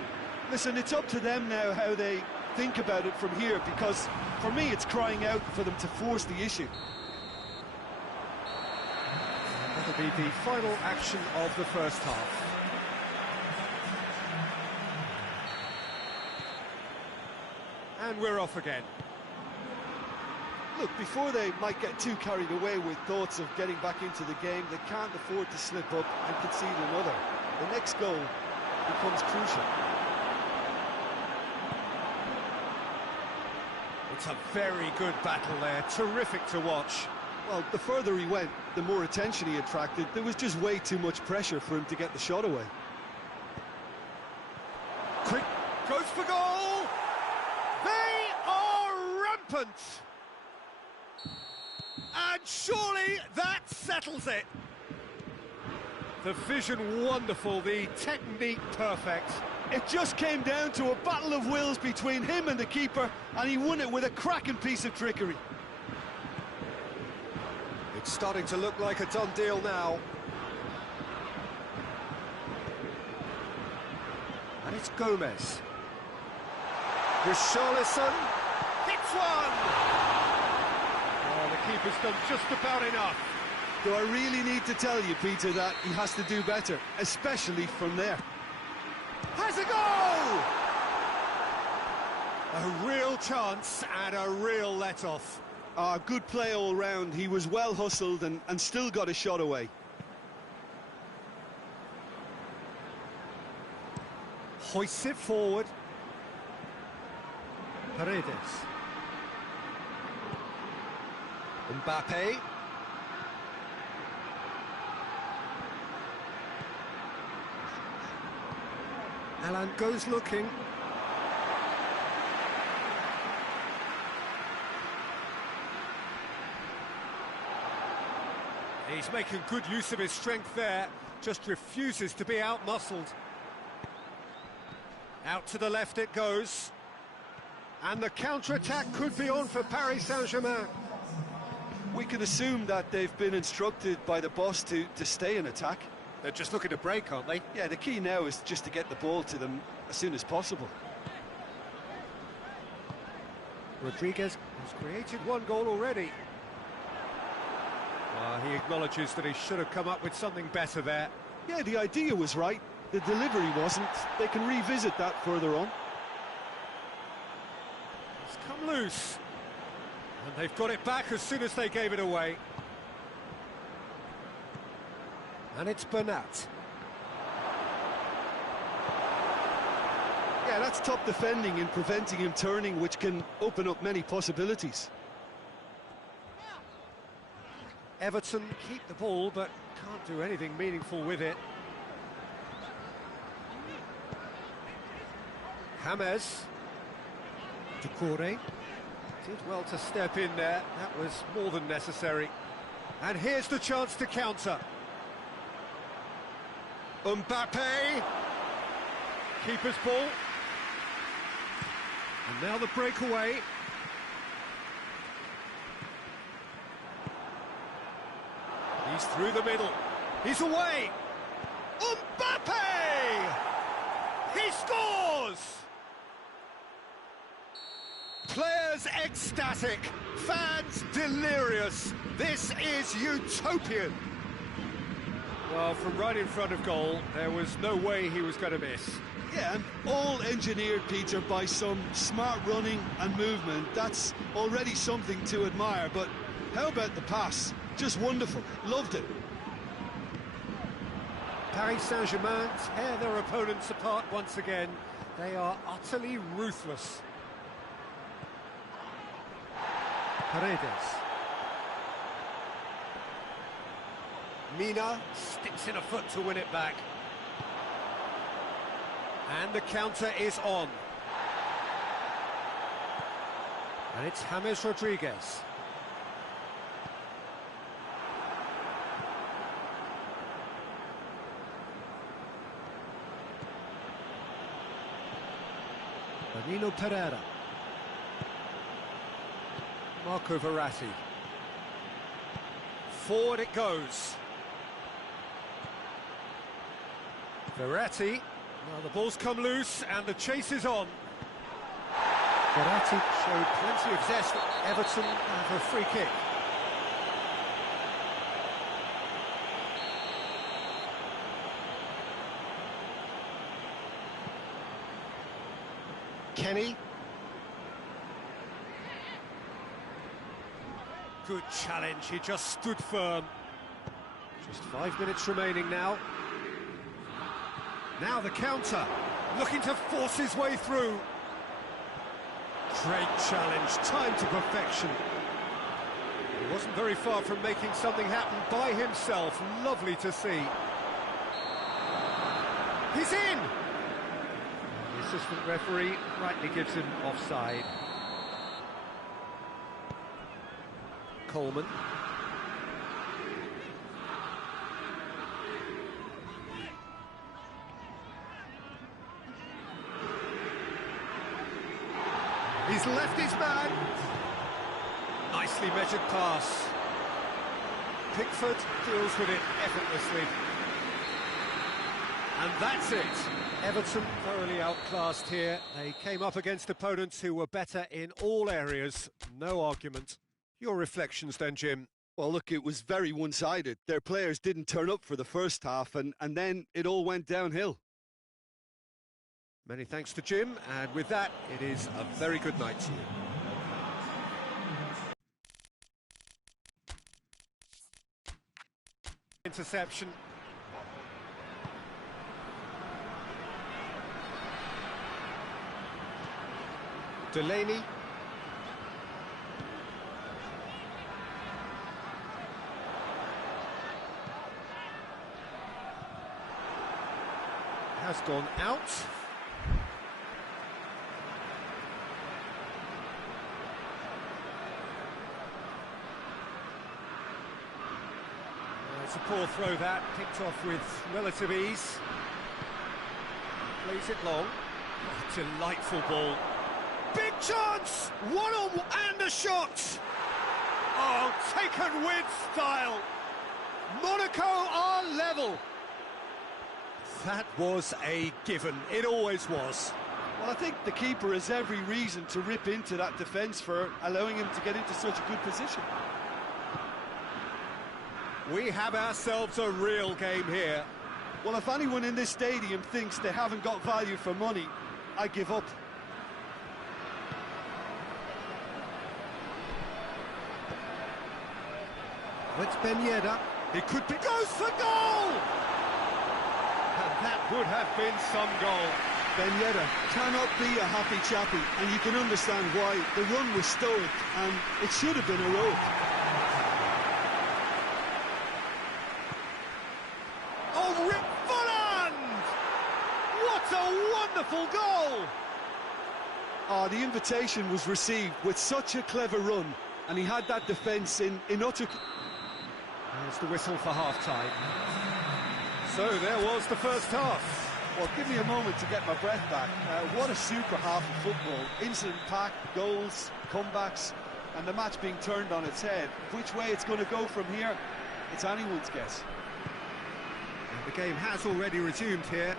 Listen, it's up to them now how they think about it from here, because for me it's crying out for them to force the issue. That'll be the final action of the first half. And we're off again. Look, before they might get too carried away with thoughts of getting back into the game, they can't afford to slip up and concede another. The next goal becomes crucial. It's a very good battle there, terrific to watch. Well, the further he went, the more attention he attracted. There was just way too much pressure for him to get the shot away. Quick, goes for goal! They are rampant! And surely that settles it! The vision wonderful, the technique perfect. It just came down to a battle of wills between him and the keeper, and he won it with a cracking piece of trickery. It's starting to look like a done deal now. And it's Gomez. Richarlison hits one! Oh, the keeper's done just about enough. Do I really need to tell you, Peter, that he has to do better, especially from there? Has a goal! A real chance and a real let-off. Good play all round. He was well hustled and still got a shot away. Hoists it forward. Paredes. Mbappe. Alan goes looking. He's making good use of his strength there, just refuses to be out-muscled. Out to the left it goes. And the counter-attack could be on for Paris Saint-Germain. We can assume that they've been instructed by the boss to stay in attack. They're just looking to break, aren't they? Yeah, the key now is just to get the ball to them as soon as possible. Rodriguez has created one goal already. He acknowledges that he should have come up with something better there. Yeah, the idea was right. The delivery wasn't. They can revisit that further on. It's come loose. And they've got it back as soon as they gave it away. And it's Bernat. Yeah, that's top defending and preventing him turning, which can open up many possibilities. Everton keep the ball, but can't do anything meaningful with it. James. Ducouré. Did well to step in there. That was more than necessary. And here's the chance to counter. Mbappe. Keeper's ball. And now the breakaway. He's through the middle. He's away. Mbappe! He scores! Players ecstatic, fans delirious. This is utopian. Well, from right in front of goal, there was no way he was going to miss. Yeah, and all engineered, Peter, by some smart running and movement. That's already something to admire, but how about the pass? Just wonderful. Loved it. Paris Saint-Germain tear their opponents apart once again. They are utterly ruthless. Paredes. Mina sticks in a foot to win it back. And the counter is on. And it's James Rodriguez. Danilo Pereira. Marco Verratti. Forward it goes. Verratti. Now the ball's come loose and the chase is on. Verratti showed plenty of zest. Everton have a free kick. Kenny. Good challenge, he just stood firm. Just 5 minutes remaining now. Now the counter, looking to force his way through. Great challenge, timed to perfection. He wasn't very far from making something happen by himself. Lovely to see. He's in! The assistant referee rightly gives him offside. Coleman. He's left his man. Nicely measured pass. Pickford deals with it effortlessly. And that's it. Everton thoroughly outclassed here. They came up against opponents who were better in all areas. No argument. Your reflections then, Jim? Well, look, it was very one-sided. Their players didn't turn up for the first half, and then it all went downhill. Many thanks to Jim, and with that, it is a very good night to you. Interception. Delaney. Has gone out. It's a poor throw that, picked off with relative ease. Plays it long. Oh, delightful ball. Big chance! One-on-one and a shot! Oh, taken with style. Monaco are level. That was a given. It always was. Well, I think the keeper has every reason to rip into that defence for allowing him to get into such a good position. We have ourselves a real game here. Well, if anyone in this stadium thinks they haven't got value for money, I give up. It's Ben Yedder. He could be... Goes for goal! And that would have been some goal. Ben Yedder cannot be a happy chappy, and you can understand why. The run was stoic, and it should have been heroic. Oh, Rick Volland! What a wonderful goal! Oh, the invitation was received with such a clever run, and he had that defence in utter... There's the whistle for half-time. So there was the first half. Well, give me a moment to get my breath back. What a super half of football. Incident-packed, goals, comebacks, and the match being turned on its head. Which way it's going to go from here, it's anyone's guess. And the game has already resumed here.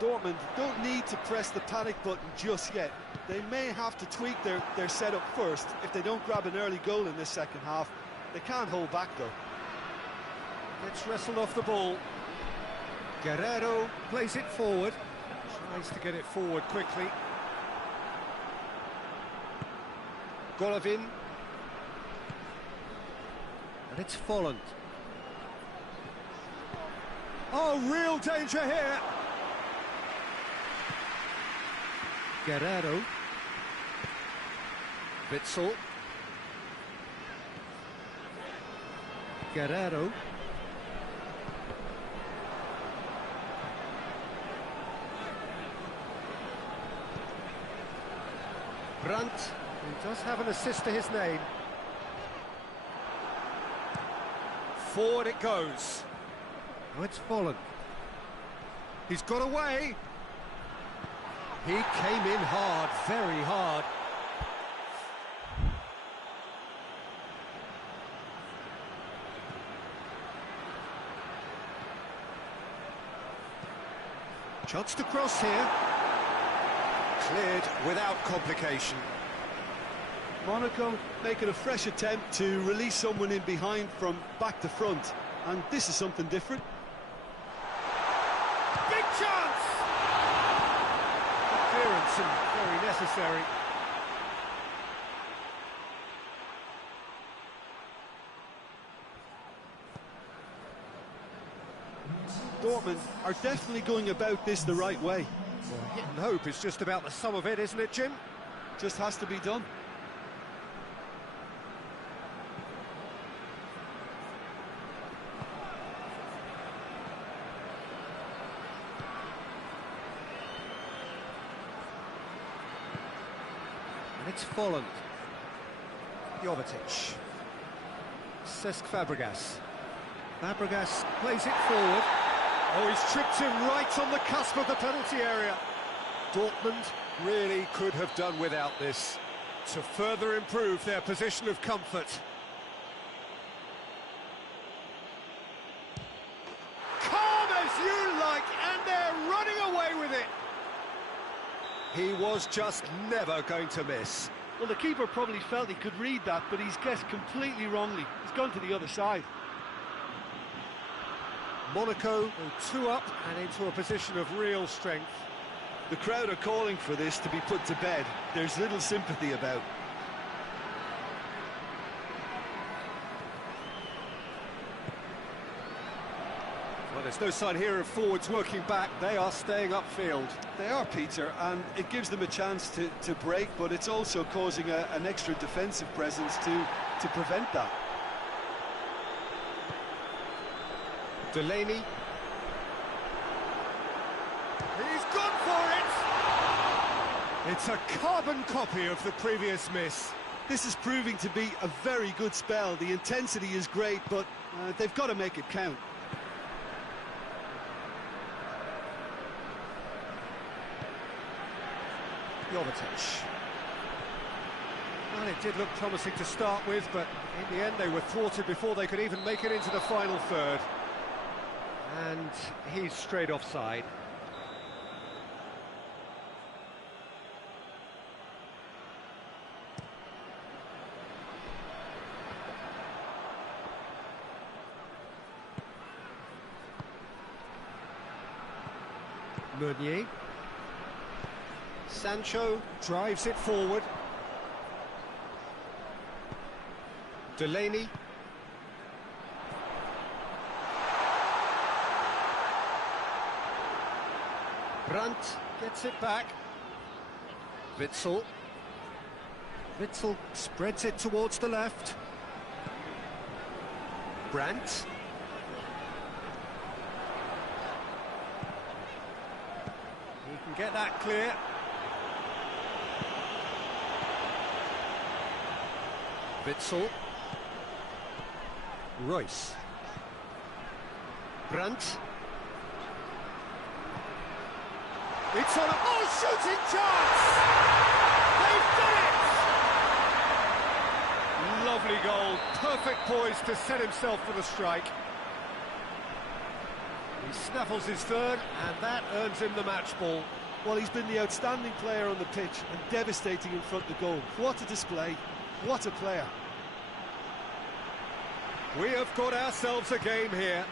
Dortmund don't need to press the panic button just yet. They may have to tweak their setup first if they don't grab an early goal in this second half. They can't hold back, though. Gets wrestled off the ball. Guerrero plays it forward. Tries to get it forward quickly. Golovin. And it's Folland. Oh, real danger here. Guerrero. Witsel. Guerrero. Brandt, who does have an assist to his name. Forward it goes. Oh, it's Folland. He's got away. He came in hard, very hard. Chance to cross here. Cleared without complication. Monaco making a fresh attempt to release someone in behind from back to front, and this is something different. Big chance! Clearance and very necessary. Dortmund are definitely going about this the right way. Well, hit and hope is just about the sum of it, isn't it, Jim? Just has to be done. And it's Folland. Jovetic. Cesc Fabregas. Fabregas plays it forward. Oh, he's tripped him right on the cusp of the penalty area. Dortmund really could have done without this to further improve their position of comfort. Calm as you like, and they're running away with it. He was just never going to miss. Well, the keeper probably felt he could read that, but he's guessed completely wrongly. He's gone to the other side. Monaco go 2 up and into a position of real strength. The crowd are calling for this to be put to bed. There's little sympathy about. Well, there's no sign here of forwards working back. They are staying upfield. They are, Peter, and it gives them a chance to break, but it's also causing an extra defensive presence to prevent that. Delaney. He's gone for it! It's a carbon copy of the previous miss. This is proving to be a very good spell. The intensity is great, but they've got to make it count. Jovetic. Well, it did look promising to start with, but in the end they were thwarted before they could even make it into the final third. And he's straight offside. Meunier. Sancho drives it forward. Delaney. Brandt gets it back. Witsel. Witsel spreads it towards the left. Brandt. He can get that clear. Witsel. Royce. Brandt. It's on a... Oh, shooting chance! They've done it! Lovely goal. Perfect poise to set himself for the strike. He snaffles his third, and that earns him the match ball. Well, he's been the outstanding player on the pitch and devastating in front of the goal. What a display. What a player. We have got ourselves a game here.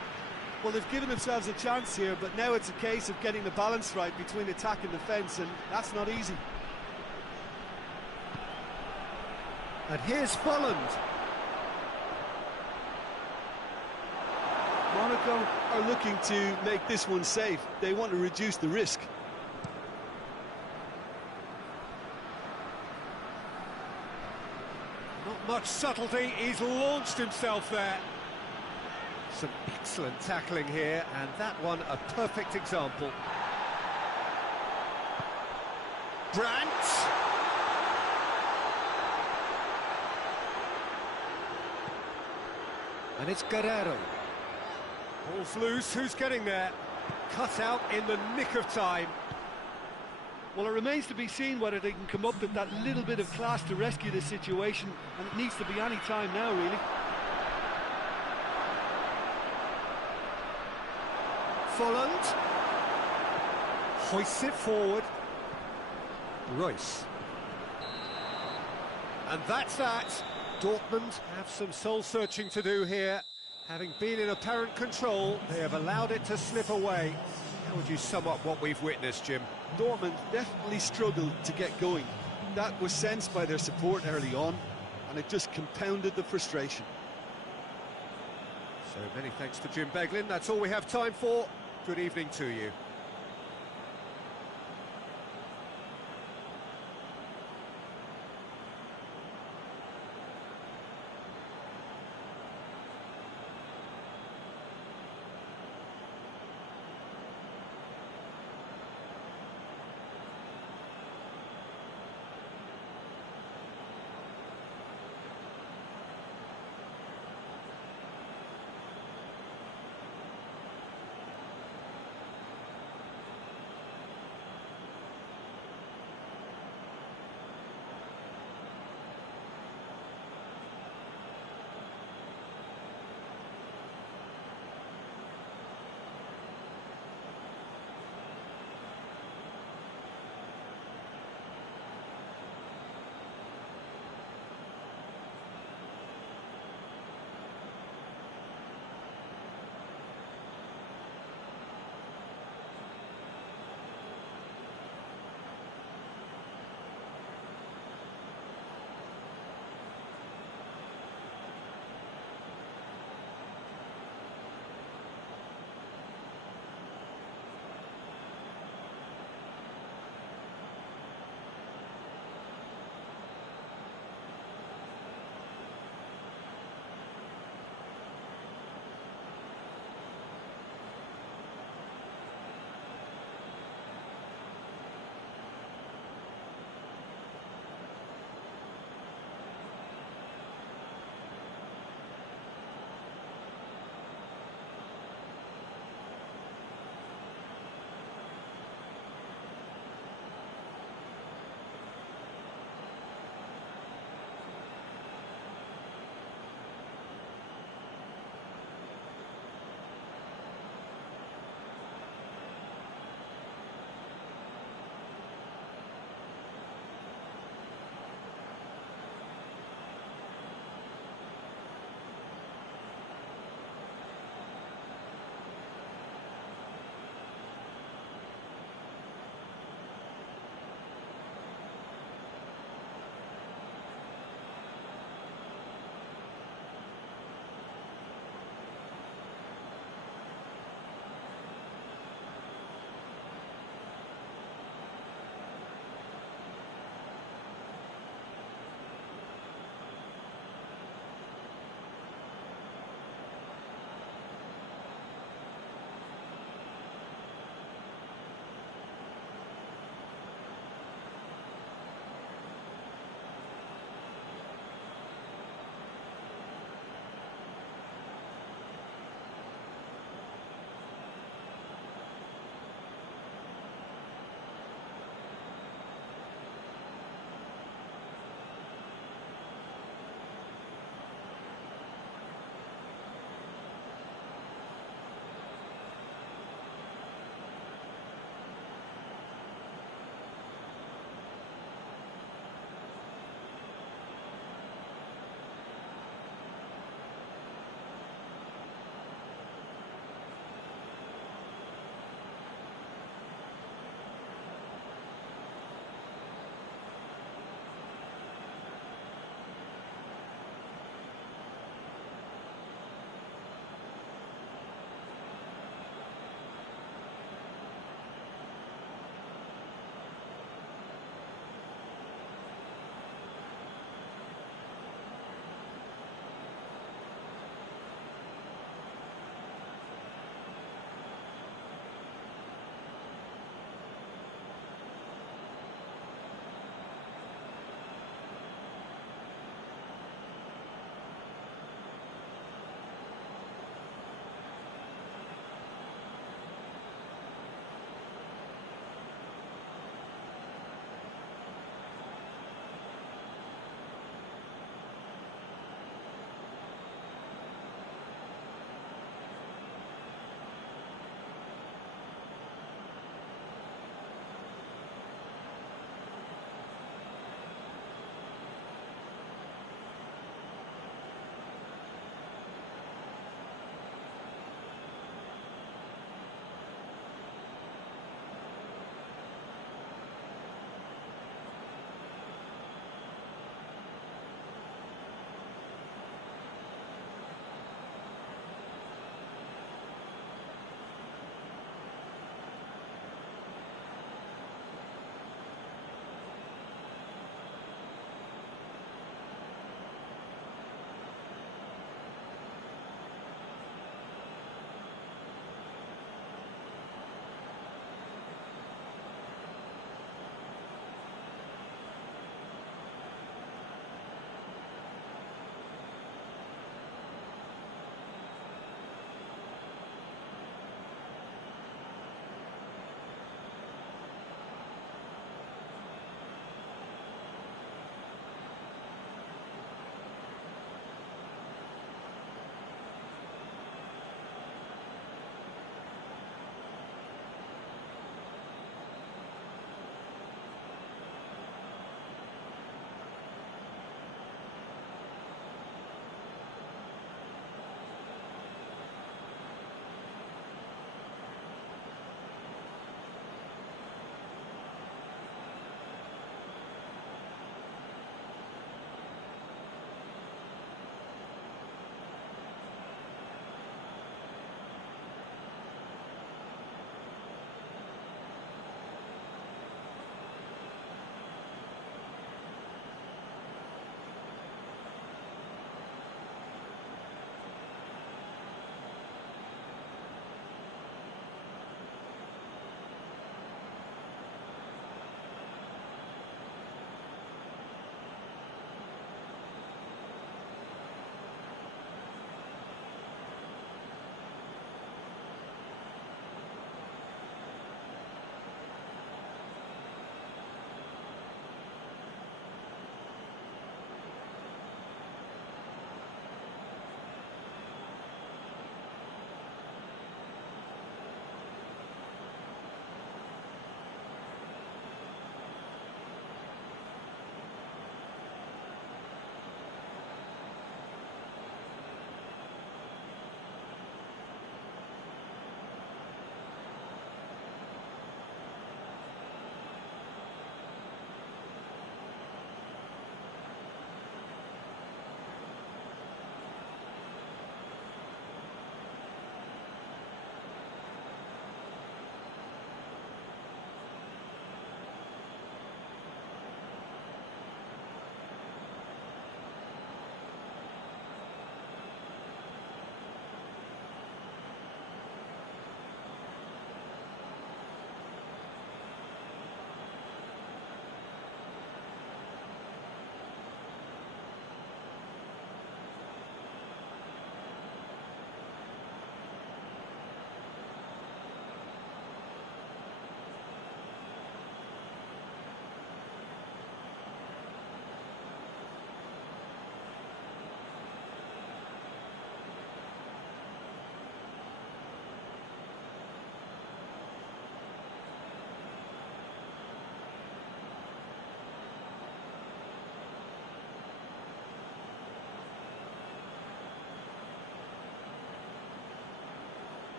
Well, they've given themselves a chance here, but now it's a case of getting the balance right between attack and defence, and that's not easy. And here's Folland. Monaco are looking to make this one safe. They want to reduce the risk. Not much subtlety, he's launched himself there. Some excellent tackling here, and that one a perfect example. Brandt. And it's Guerrero. Ball's loose, who's getting there? Cut out in the nick of time. Well, it remains to be seen whether they can come up with that little bit of class to rescue this situation, and it needs to be any time now, really. Folland hoists it forward. Royce. And that's that. Dortmund have some soul-searching to do here. Having been in apparent control, they have allowed it to slip away. How would you sum up what we've witnessed, Jim? Dortmund definitely struggled to get going. That was sensed by their support early on, and it just compounded the frustration. So many thanks to Jim Beglin. That's all we have time for. Good evening to you.